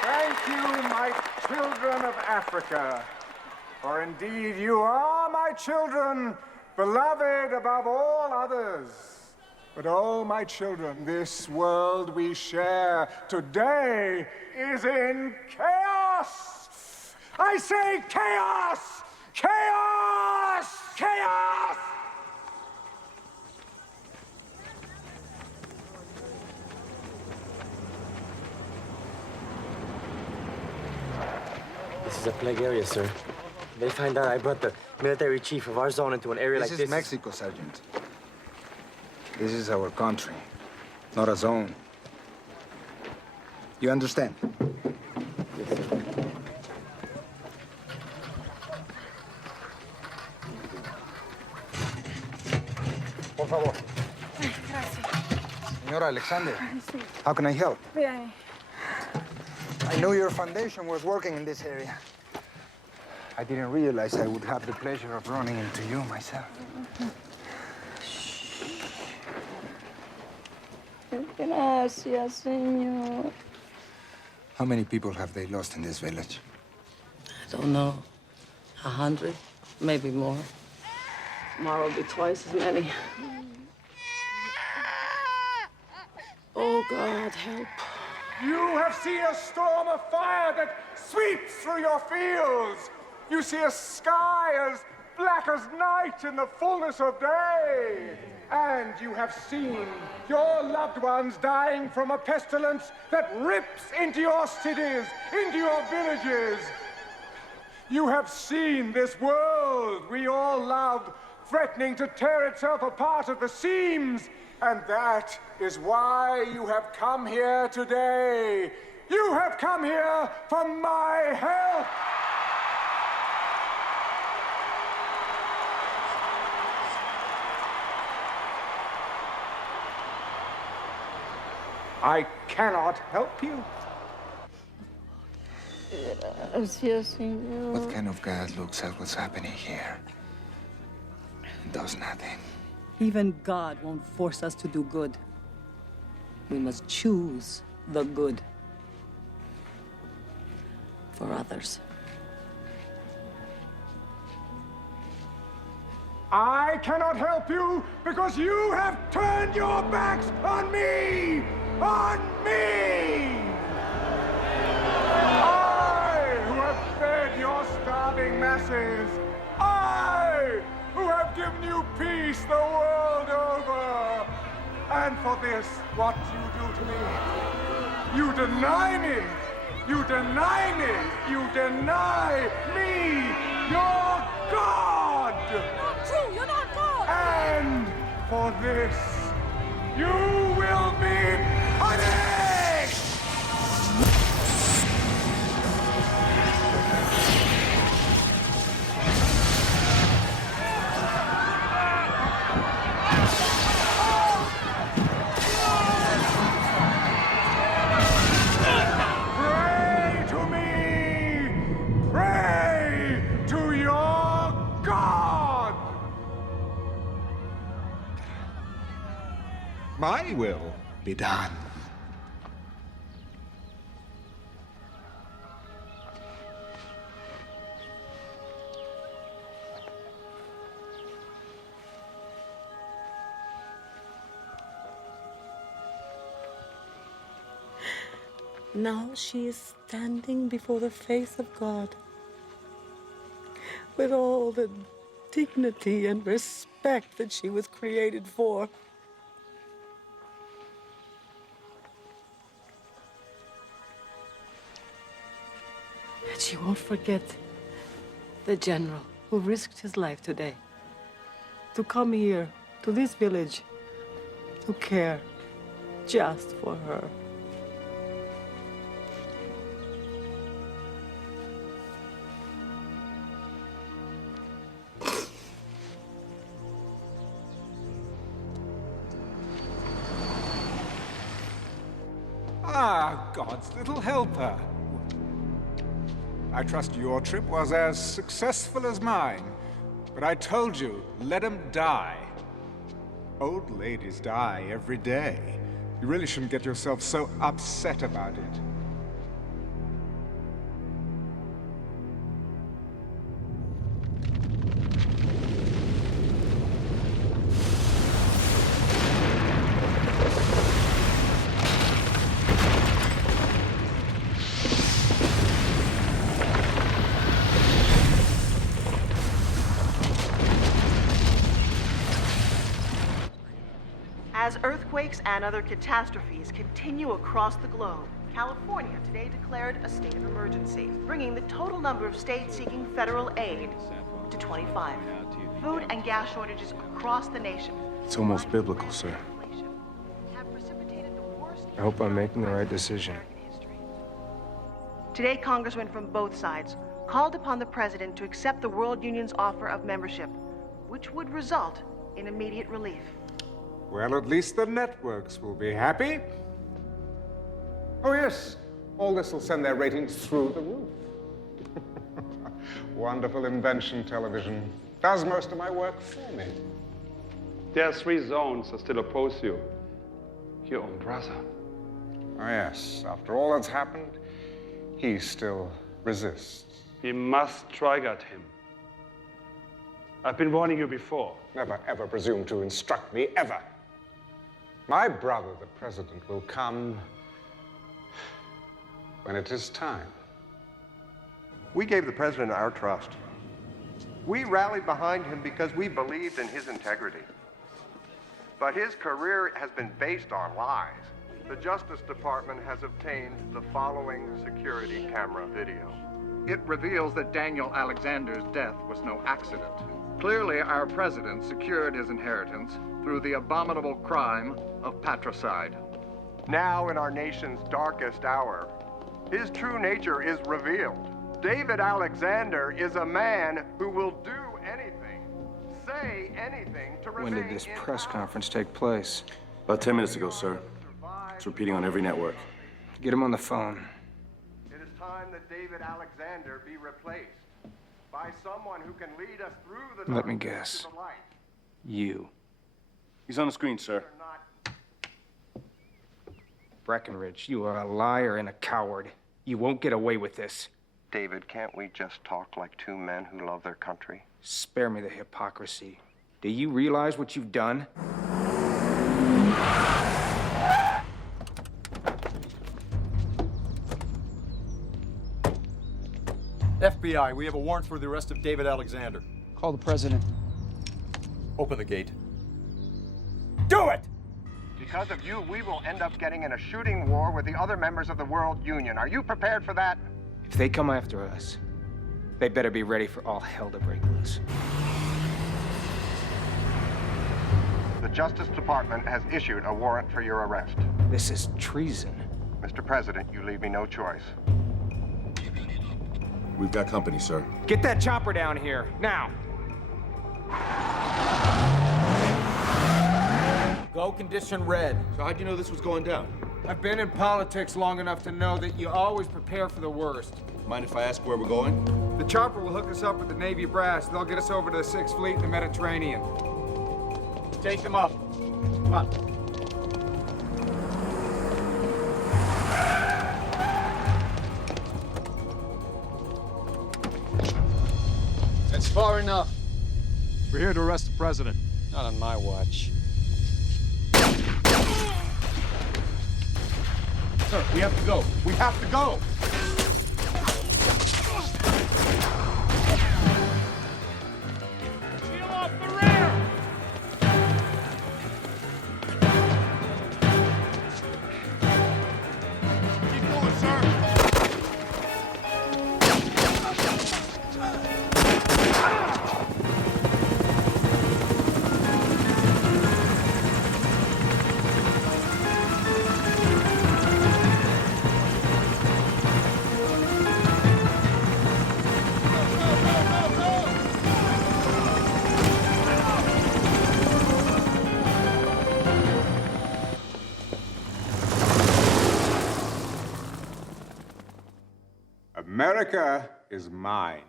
Thank you, my children of Africa. For indeed you are my children, beloved above all others. But oh, my children, this world we share today is in chaos. I say chaos! Chaos! Chaos! This is a plague area, sir. They find out I brought the military chief of our zone into an area like this. This is Mexico, Sergeant. This is our country, not a zone. You understand? Yes, sir. Por favor. Gracias. Señora Alexander, how can I help? Bien. I knew your foundation was working in this area. I didn't realize I would have the pleasure of running into you myself. Gracias, señor. How many people have they lost in this village? I don't know. 100, maybe more. Tomorrow will be twice as many. Oh, God, help. You have seen a storm of fire that sweeps through your fields. You see a sky as black as night in the fullness of day. And you have seen your loved ones dying from a pestilence that rips into your cities, into your villages. You have seen this world we all love threatening to tear itself apart at the seams. And that is why you have come here today. You have come here for my help. I cannot help you. Gracias, señor. What kind of God looks at what's happening here and does nothing? Even God won't force us to do good. We must choose the good for others. I cannot help you because you have turned your backs on me! On me! I, who have fed your starving masses. I, who have given you peace the world over. And for this, what you do to me, you deny me. You deny me. You deny me, your God. Not true, you're not God. And for this, you will be punished! Pray to me! Pray to your God! My will be done. Now she is standing before the face of God with all the dignity and respect that she was created for. And she won't forget the general who risked his life today to come here, to this village, to care just for her. Ah, God's little helper. I trust your trip was as successful as mine. But I told you, let him die. Old ladies die every day. You really shouldn't get yourself so upset about it. As earthquakes and other catastrophes continue across the globe, California today declared a state of emergency, bringing the total number of states seeking federal aid to 25. Food and gas shortages across the nation. It's almost biblical, sir. I hope I'm making the right decision. Today, congressmen from both sides called upon the president to accept the World Union's offer of membership, which would result in immediate relief. Well, at least the networks will be happy. Oh, yes. All this will send their ratings through the roof. Wonderful invention, television. Does most of my work for me. There are 3 zones that still oppose you. Your own brother. Oh, yes. After all that's happened, he still resists. We must strike at him. I've been warning you before. Never, ever presume to instruct me, ever. My brother, the president, will come when it is time. We gave the president our trust. We rallied behind him because we believed in his integrity. But his career has been based on lies. The Justice Department has obtained the following security camera video. It reveals that Daniel Alexander's death was no accident. Clearly, our president secured his inheritance through the abominable crime of patricide. Now, in our nation's darkest hour, his true nature is revealed. David Alexander is a man who will do anything, say anything to remain. When did this press conference take place? About 10 minutes ago, sir. It's repeating on every network. Get him on the phone. It is time that David Alexander be replaced by someone who can lead us through the Let me darkness guess. to the light. You. He's on the screen, sir. Breckenridge, you are a liar and a coward. You won't get away with this. David, can't we just talk like 2 men who love their country? Spare me the hypocrisy. Do you realize what you've done? FBI, we have a warrant for the arrest of David Alexander. Call the president. Open the gate. Do it! Because of you, we will end up getting in a shooting war with the other members of the World Union. Are you prepared for that? If they come after us, they better be ready for all hell to break loose. The Justice Department has issued a warrant for your arrest. This is treason. Mr. President, you leave me no choice. We've got company, sir. Get that chopper down here, now! Go condition red. So how'd you know this was going down? I've been in politics long enough to know that you always prepare for the worst. Mind if I ask where we're going? The chopper will hook us up with the Navy brass. They'll get us over to the 6th Fleet in the Mediterranean. Take them up. Come on. That's far enough. We're here to arrest the president. Not on my watch. Sir, we have to go. We have to go. Seal off the rear! Keep going, sir. America is mine.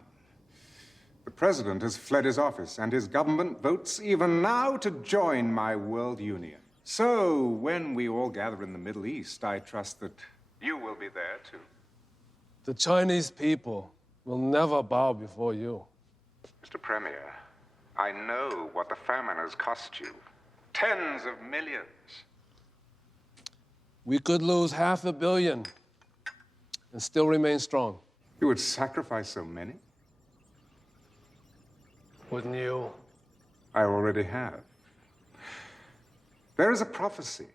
The president has fled his office, and his government votes even now to join my world union. So, when we all gather in the Middle East, I trust that you will be there, too. The Chinese people will never bow before you. Mr. Premier, I know what the famine has cost you. Tens of millions. We could lose $500 million and still remain strong. You would sacrifice so many? Wouldn't you? I already have. There is a prophecy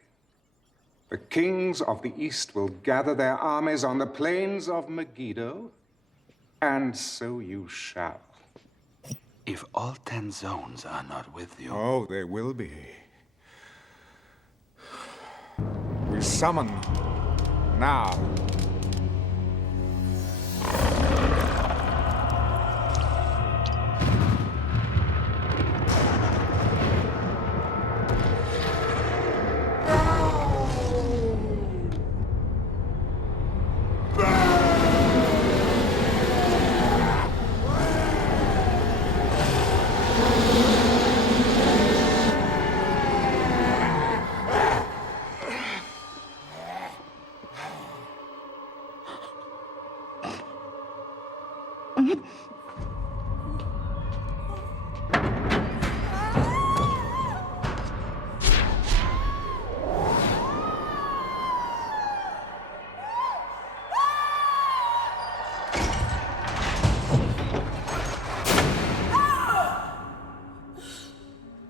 The kings of the East will gather their armies on the plains of Megiddo, and so you shall. If all 10 zones are not with you... Oh, they will be. We summon now.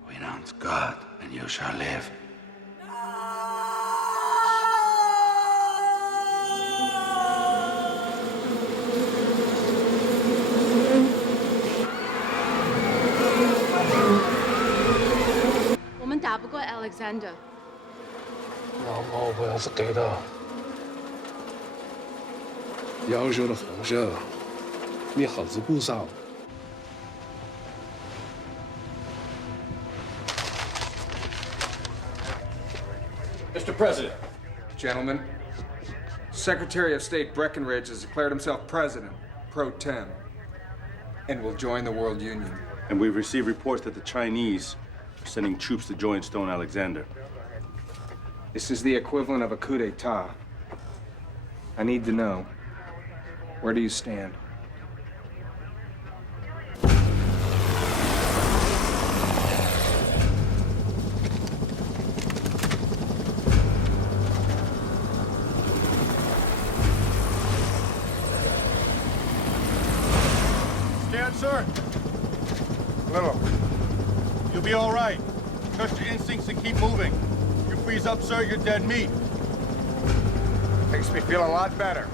Renounce God, and you shall live. Alexander. 老猫不要是给的，要求的奉献，你何止不少？ Mr. President. Gentlemen, Secretary of State Breckinridge has declared himself president, pro tem, and will join the World Union. And we've received reports that the Chinese are sending troops to join Stone Alexander. This is the equivalent of a coup d'etat. I need to know, where do you stand? Scared, sir? Little. You'll be all right. Trust your instincts and keep moving. You freeze up, sir, you're dead meat. Makes me feel a lot better.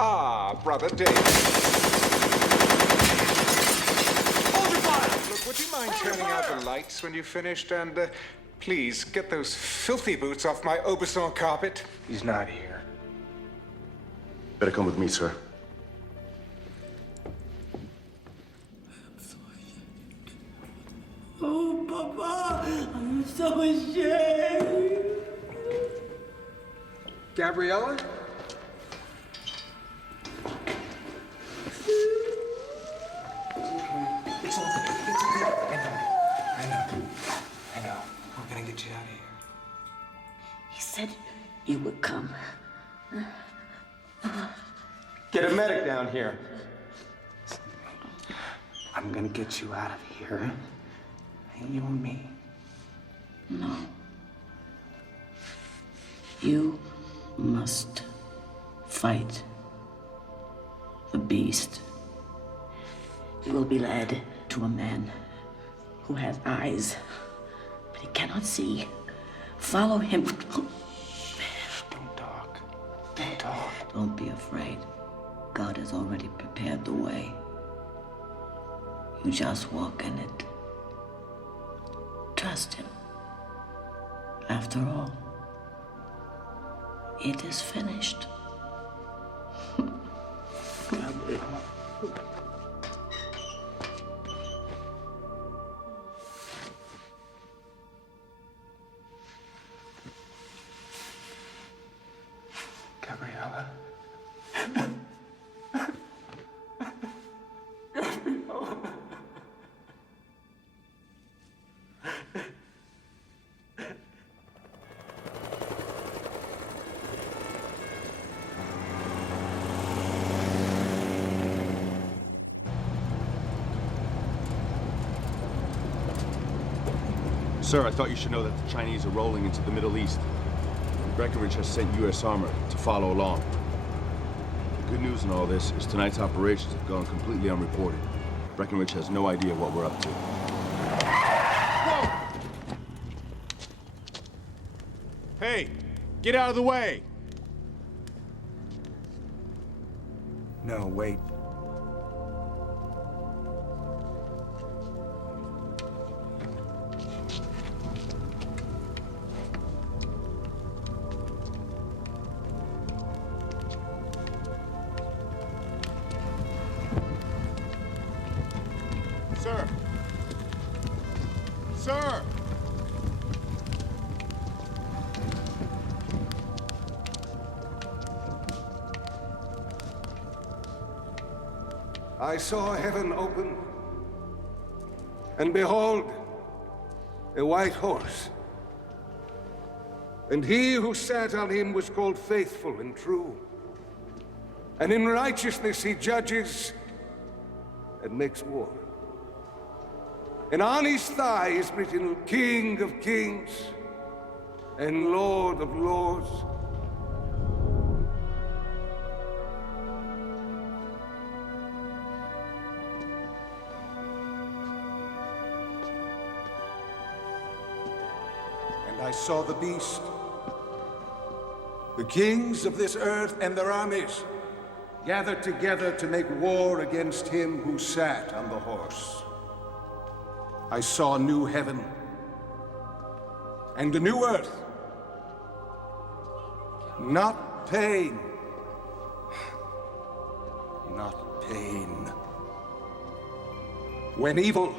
Ah, Brother Dave. Hold your fire! Look, would you mind turning out the lights when you've finished? And please, get those filthy boots off my Aubusson carpet. He's not here. Better come with me, sir. Oh, Papa, I'm so ashamed. Gabriella? It's okay. It's okay. I know. We're gonna get you out of here. He said you would come. Get a medic down here. I'm gonna get you out of here. You and me. No. You must fight the beast. You will be led to a man who has eyes, but he cannot see. Follow him. Don't talk. Don't talk. Don't be afraid. God has already prepared the way. You just walk in it. Trust him. After all, it is finished. Gabriella. Sir, I thought you should know that the Chinese are rolling into the Middle East. Breckenridge has sent U.S. armor to follow along. The good news in all this is tonight's operations have gone completely unreported. Breckenridge has no idea what we're up to. Whoa! Hey, get out of the way! No, wait. Sir! Sir! I saw heaven open, and behold, a white horse. And he who sat on him was called Faithful and True. And in righteousness he judges and makes war. And on his thigh is written, King of Kings and Lord of Lords. And I saw the beast, the kings of this earth and their armies, gathered together to make war against him who sat on the horse. I saw a new heaven and a new earth. Not pain. Not pain. When evil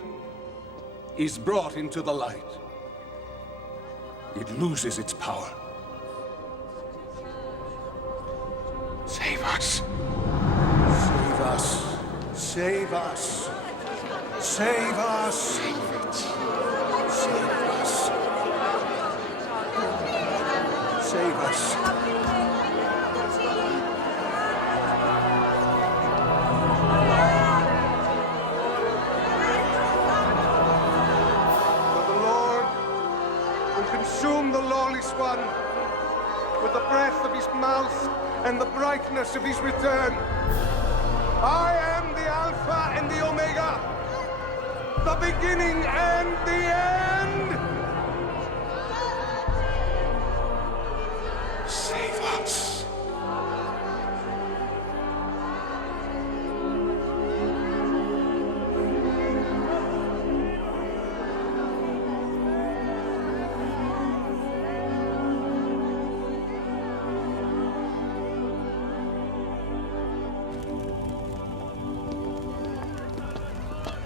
is brought into the light, it loses its power. Save us. Save us. Save us. Save us! Save it! Save us! Save us! For the Lord will consume the lawless one with the breath of his mouth and the brightness of his return. I am the Alpha and the Omega, the beginning and the end! Save us.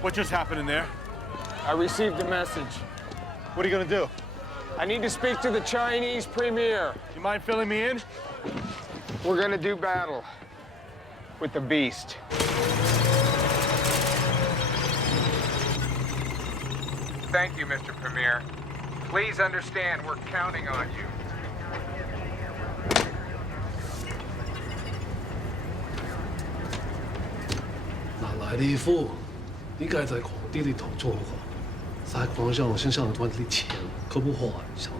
What just happened in there? I received a message. What are you gonna do? I need to speak to the Chinese premier. You mind filling me in? We're gonna do battle with the beast. Thank you, Mr. Premier. Please understand we're counting on you. 哪来的一副你该在皇帝里头做的话，在皇上身上赚的钱可不花，小子。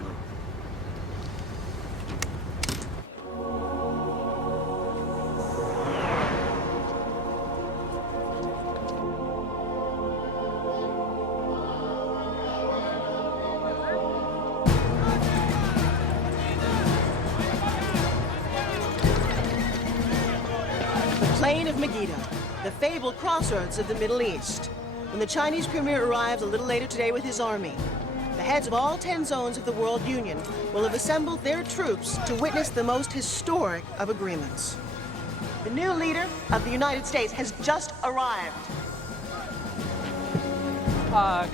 plain of Megiddo, the fabled crossroads of the Middle East. When the Chinese premier arrives a little later today with his army, the heads of all 10 zones of the World Union will have assembled their troops to witness the most historic of agreements. The new leader of the United States has just arrived.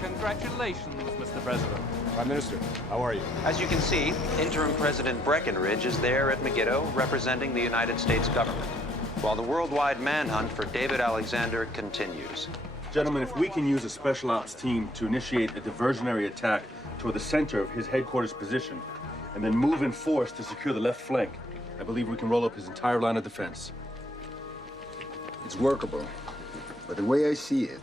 Congratulations, Mr. President. Prime Minister, how are you? As you can see, interim President Breckinridge is there at Megiddo representing the United States government, while the worldwide manhunt for David Alexander continues. Gentlemen, if we can use a special ops team to initiate a diversionary attack toward the center of his headquarters position, and then move in force to secure the left flank, I believe we can roll up his entire line of defense. It's workable, but the way I see it,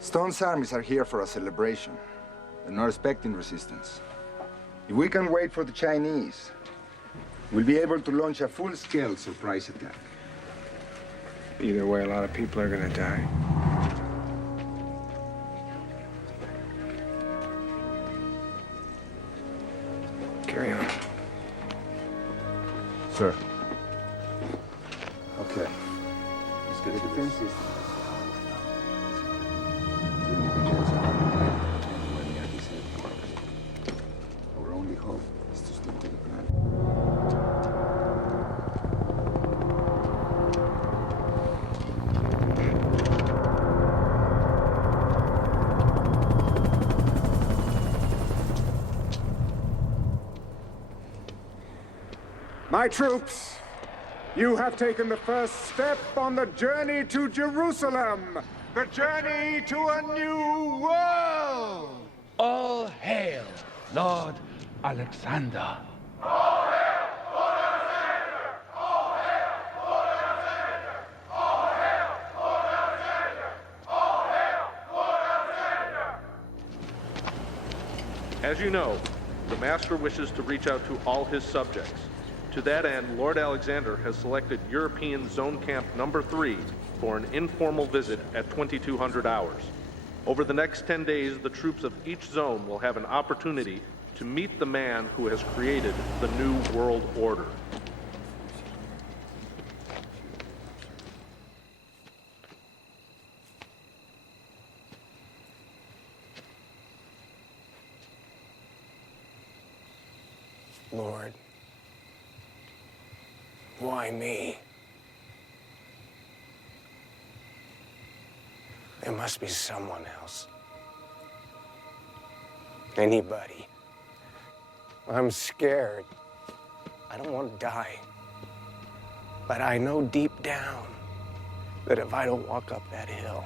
Stone's armies are here for a celebration. They're not expecting resistance. If we can wait for the Chinese, we'll be able to launch a full-scale surprise attack. Either way, a lot of people are gonna die. Carry on. Sir. Okay. Let's get the defense system. Our only hope is to stick to the plan. My troops, you have taken the first step on the journey to Jerusalem, the journey to a new world. All hail, Lord Alexander. As you know, the Master wishes to reach out to all his subjects. To that end, Lord Alexander has selected European Zone Camp Number 3 for an informal visit at 2200 hours. Over the next 10 days, the troops of each zone will have an opportunity to meet the man who has created the New World Order. Lord, why me? There must be someone else. Anybody. I'm scared. I don't want to die. But I know deep down that if I don't walk up that hill,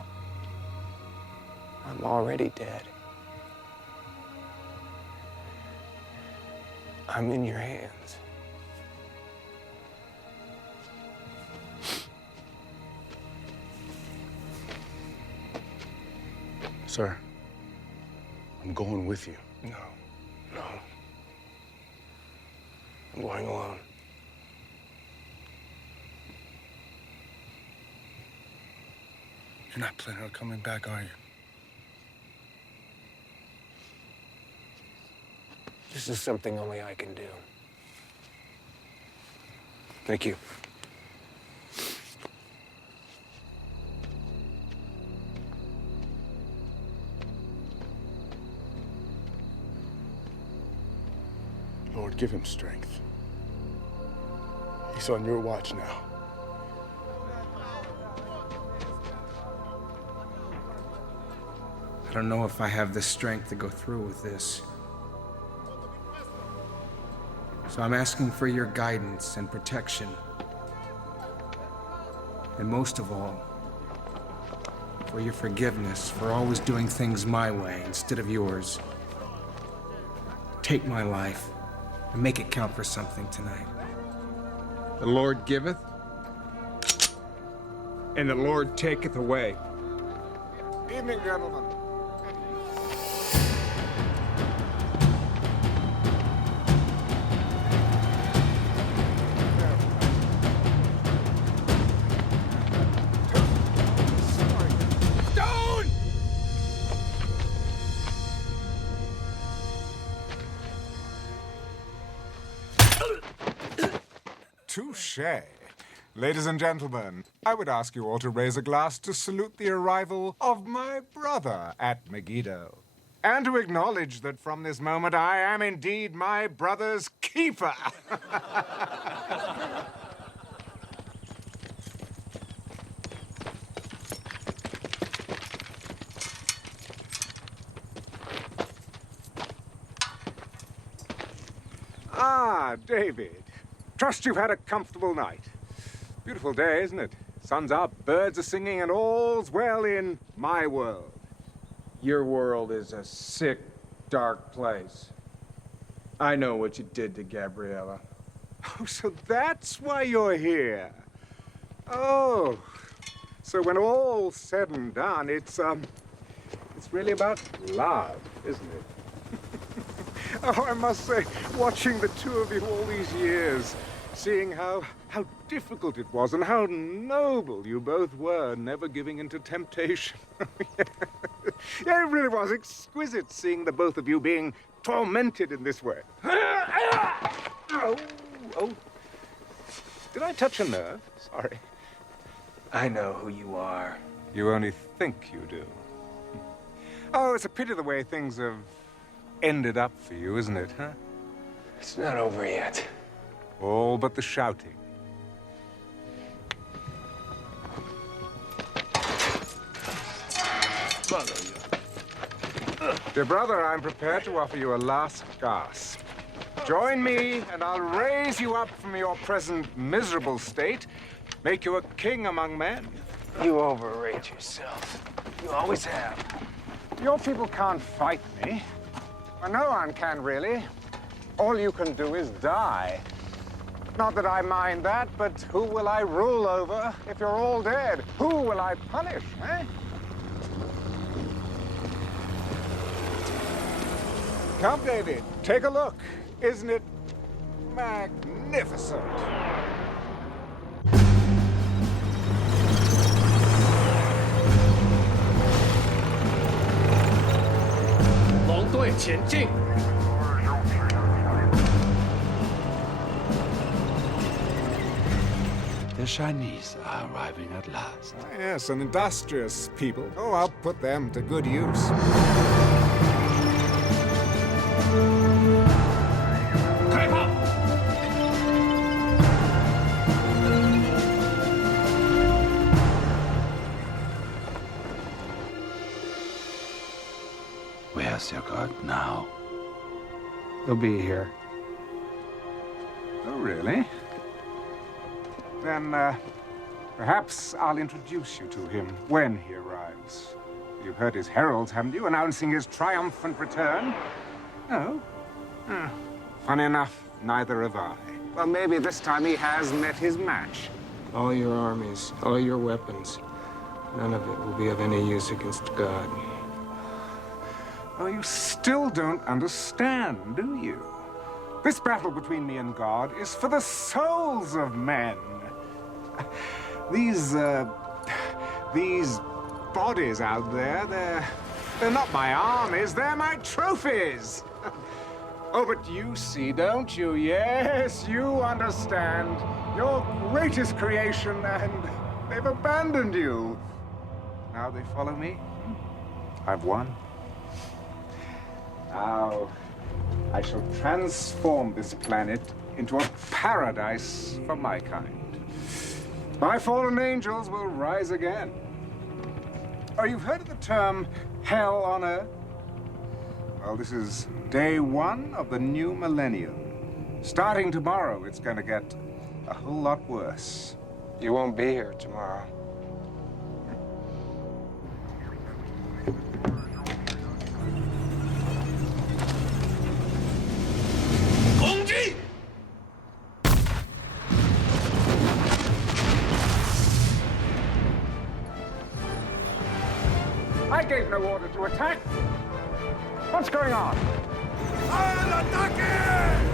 I'm already dead. I'm in your hands. Sir, I'm going with you. No. I'm going alone. You're not planning on coming back, are you? This is something only I can do. Thank you. Lord, give him strength. He's on your watch now. I don't know if I have the strength to go through with this. So I'm asking for your guidance and protection. And most of all, for your forgiveness for always doing things my way instead of yours. Take my life and make it count for something tonight. The Lord giveth, and the Lord taketh away. Evening, gentlemen. Touché. Ladies and gentlemen, I would ask you all to raise a glass to salute the arrival of my brother at Megiddo, and to acknowledge that from this moment I am indeed my brother's keeper. Ah, David. Trust you've had a comfortable night. Beautiful day, isn't it? Sun's up, birds are singing, and all's well in my world. Your world is a sick, dark place. I know what you did to Gabriella. Oh, so that's why you're here. Oh, so when all's said and done, it's really about love, isn't it? Oh, I must say, watching the two of you all these years, seeing how difficult it was and how noble you both were, never giving in to temptation. Yeah, it really was exquisite seeing the both of you being tormented in this way. Oh. Did I touch a nerve? Sorry. I know who you are. You only think you do. Oh, it's a pity the way things have ended up for you, isn't it, huh? It's not over yet. All but the shouting. Dear brother, I'm prepared to offer you a last gasp. Join me, and I'll raise you up from your present miserable state, make you a king among men. You overrate yourself. You always have. Your people can't fight me. Well, no one can, really. All you can do is die. Not that I mind that, but who will I rule over if you're all dead? Who will I punish, eh? Come, David, take a look. Isn't it magnificent? The Chinese are arriving at last. Yes, an industrious people. Oh, I'll put them to good use. Where's your god now? He'll be here. Oh, really? Then, perhaps I'll introduce you to him when he arrives. You've heard his heralds, haven't you, announcing his triumphant return? No? Funny enough, neither have I. Well, maybe this time he has met his match. All your armies, all your weapons, none of it will be of any use against God. Oh, you still don't understand, do you? This battle between me and God is for the souls of men. These bodies out there, they're not my armies, they're my trophies. Oh, but you see, don't you? Yes, you understand. Your greatest creation, and they've abandoned you. Now they follow me. I've won. Now, I shall transform this planet into a paradise for my kind. My fallen angels will rise again. Oh, you've heard of the term hell on earth? Well, this is day one of the new millennium. Starting tomorrow, it's going to get a whole lot worse. You won't be here tomorrow. I gave no order to attack. What's going on? Al ataque!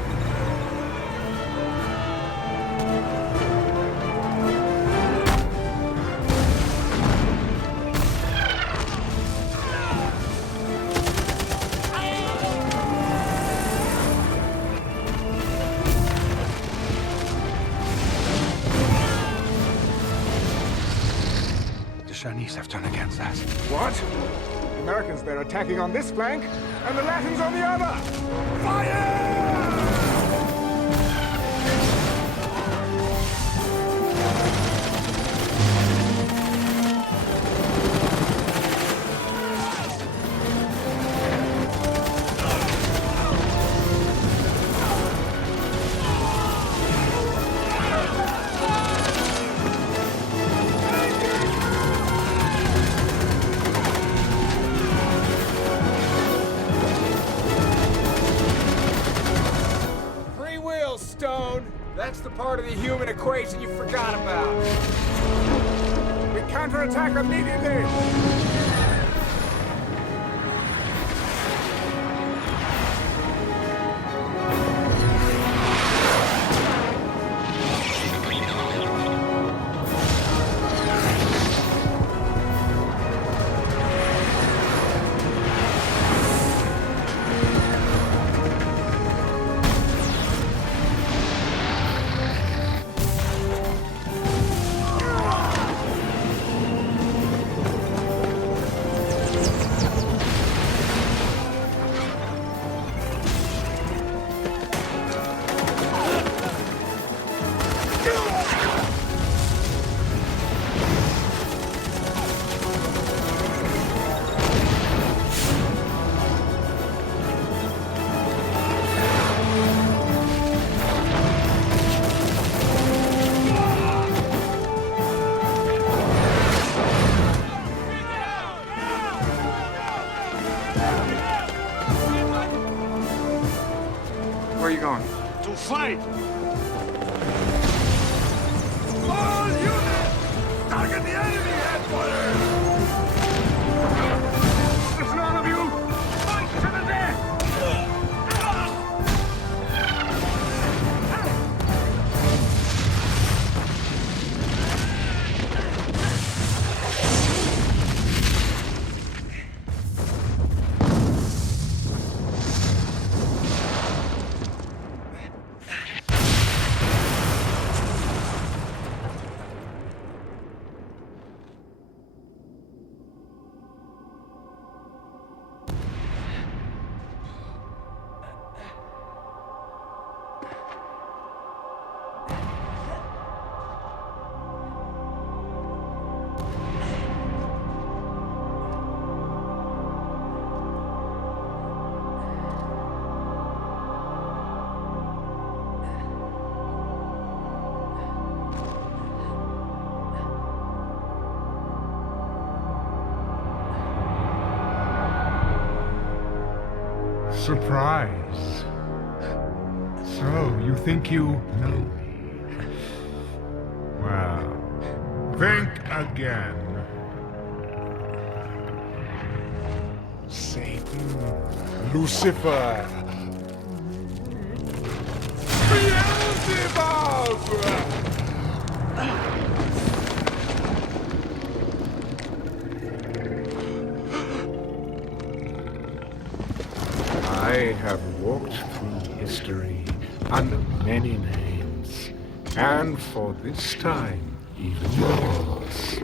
Chinese have turned against us. What? The Americans, they're attacking on this flank, and the Latins on the other! Fire! That's the part of the human equation you forgot about. We counterattack immediately! Where are you going? To fight! All units! Target the enemy headquarters! There's none of you! Fight to the death! Surprise. So, you think you know me? Well, think again. Satan, Lucifer, Beelzebub! I have walked through history under many names, and for this time, even yours.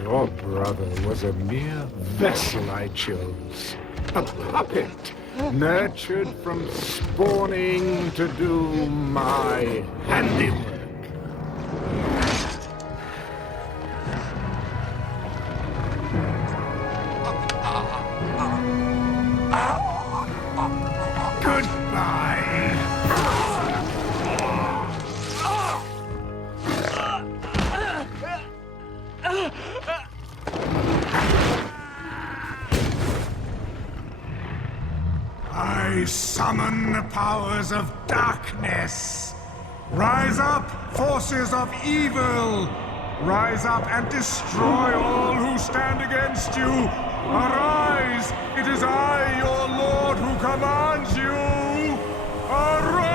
Your brother was a mere vessel I chose, a puppet, nurtured from spawning to do my handiwork. I summon the powers of darkness. Rise up, forces of evil. Rise up and destroy all who stand against you. Arise, it is I, your Lord, who commands you. Arise!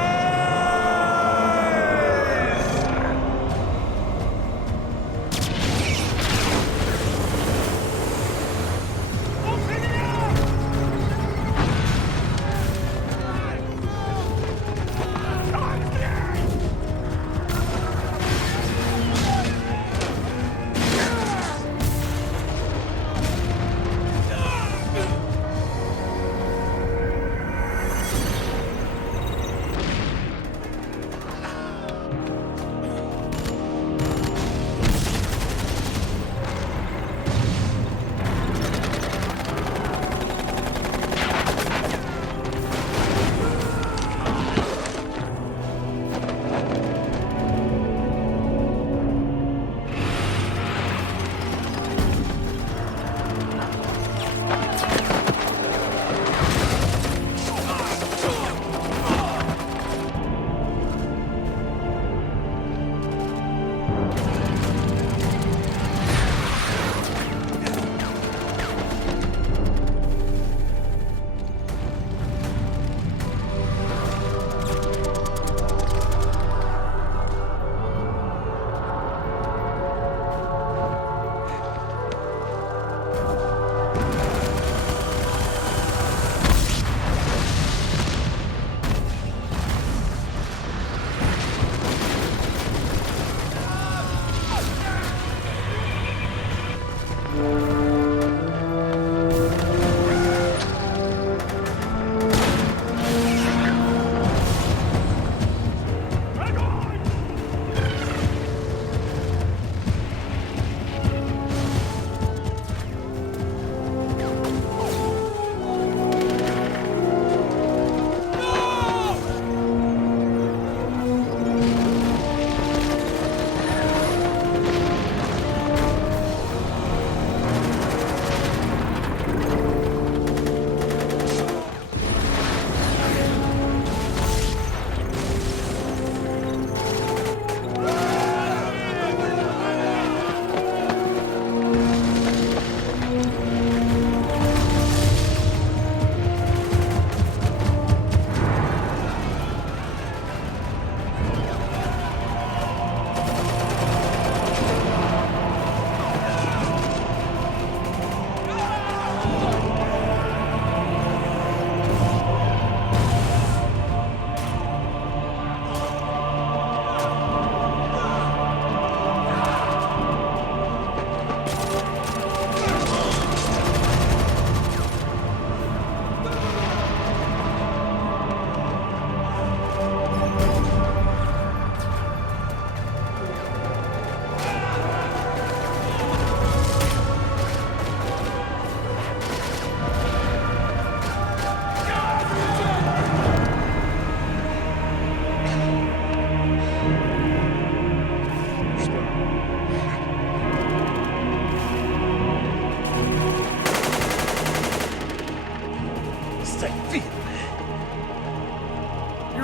You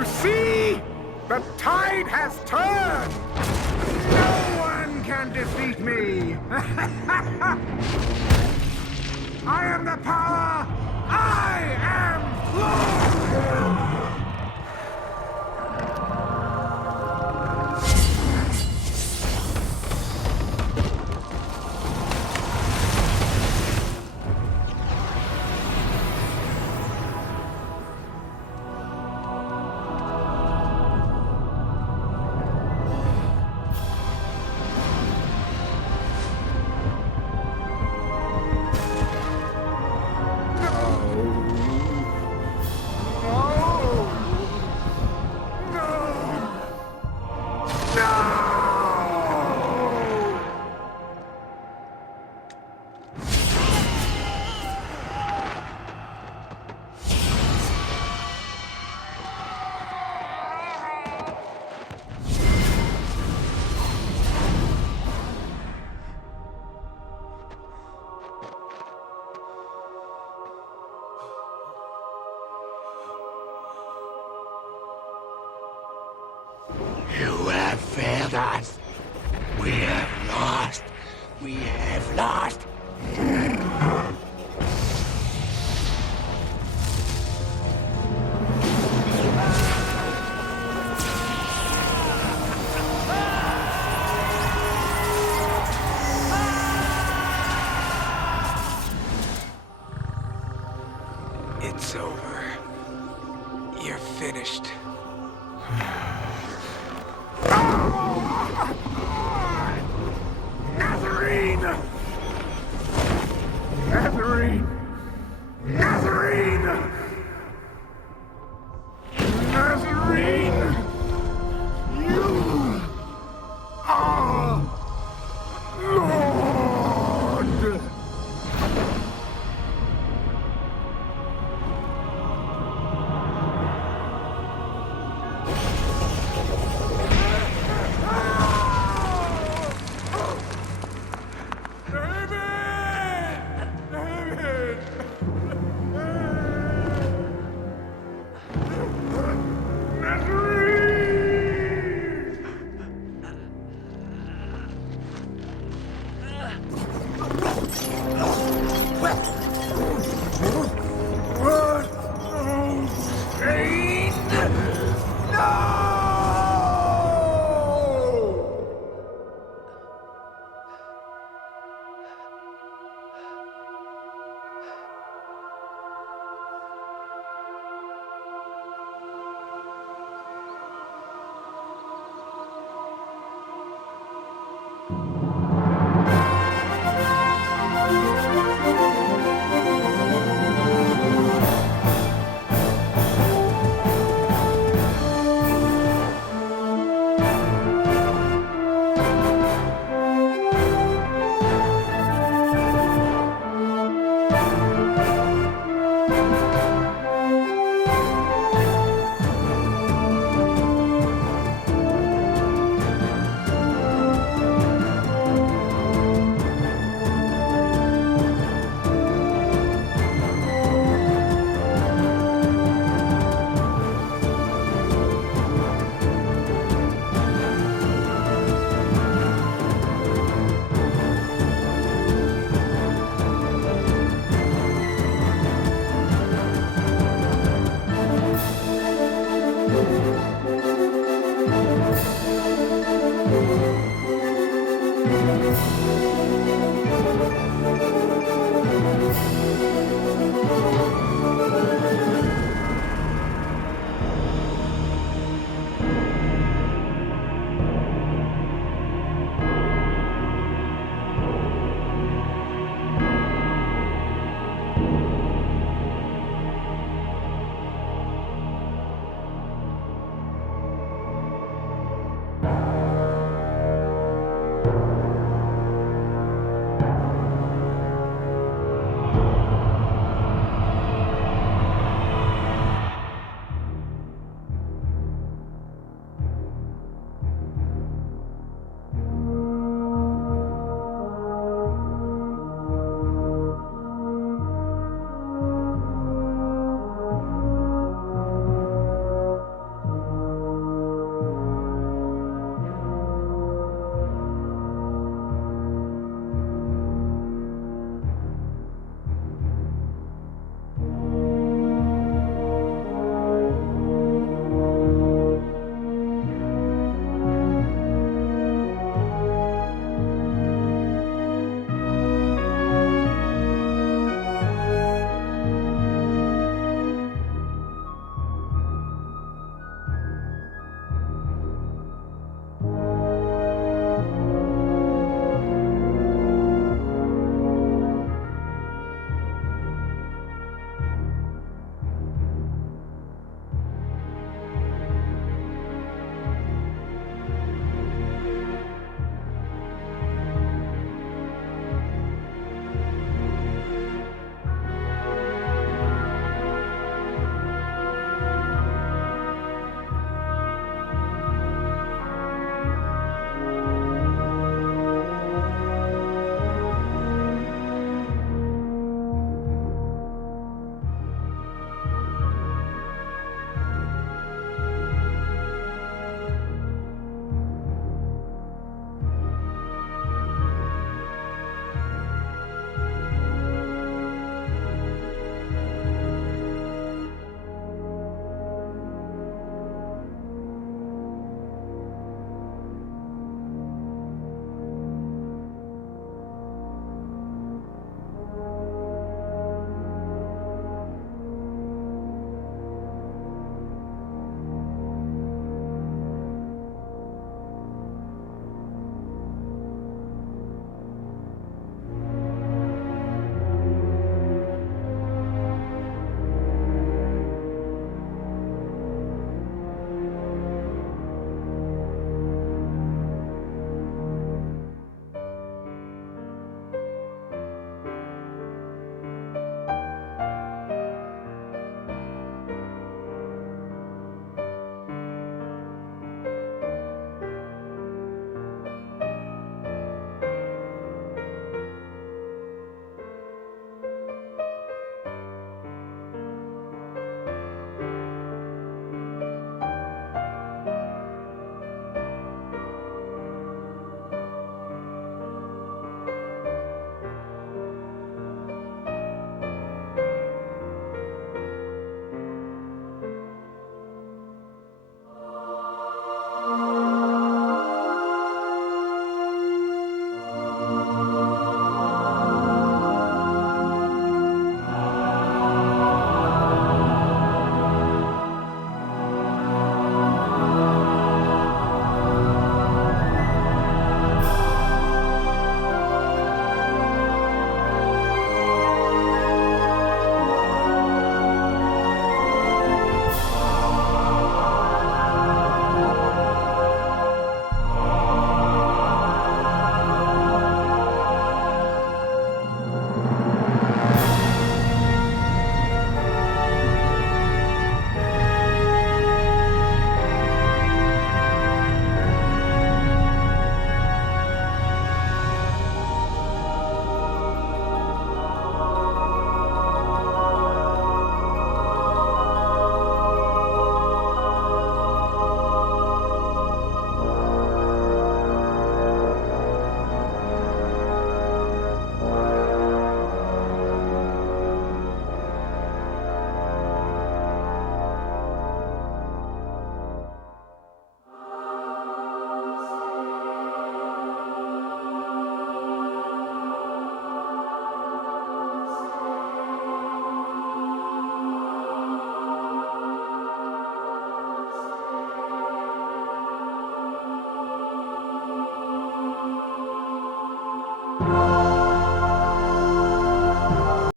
see? The tide has turned! No one can defeat me! I am the power! I am Lord! You have failed us. We have lost. We have lost. It's over. You're finished. Nazarene!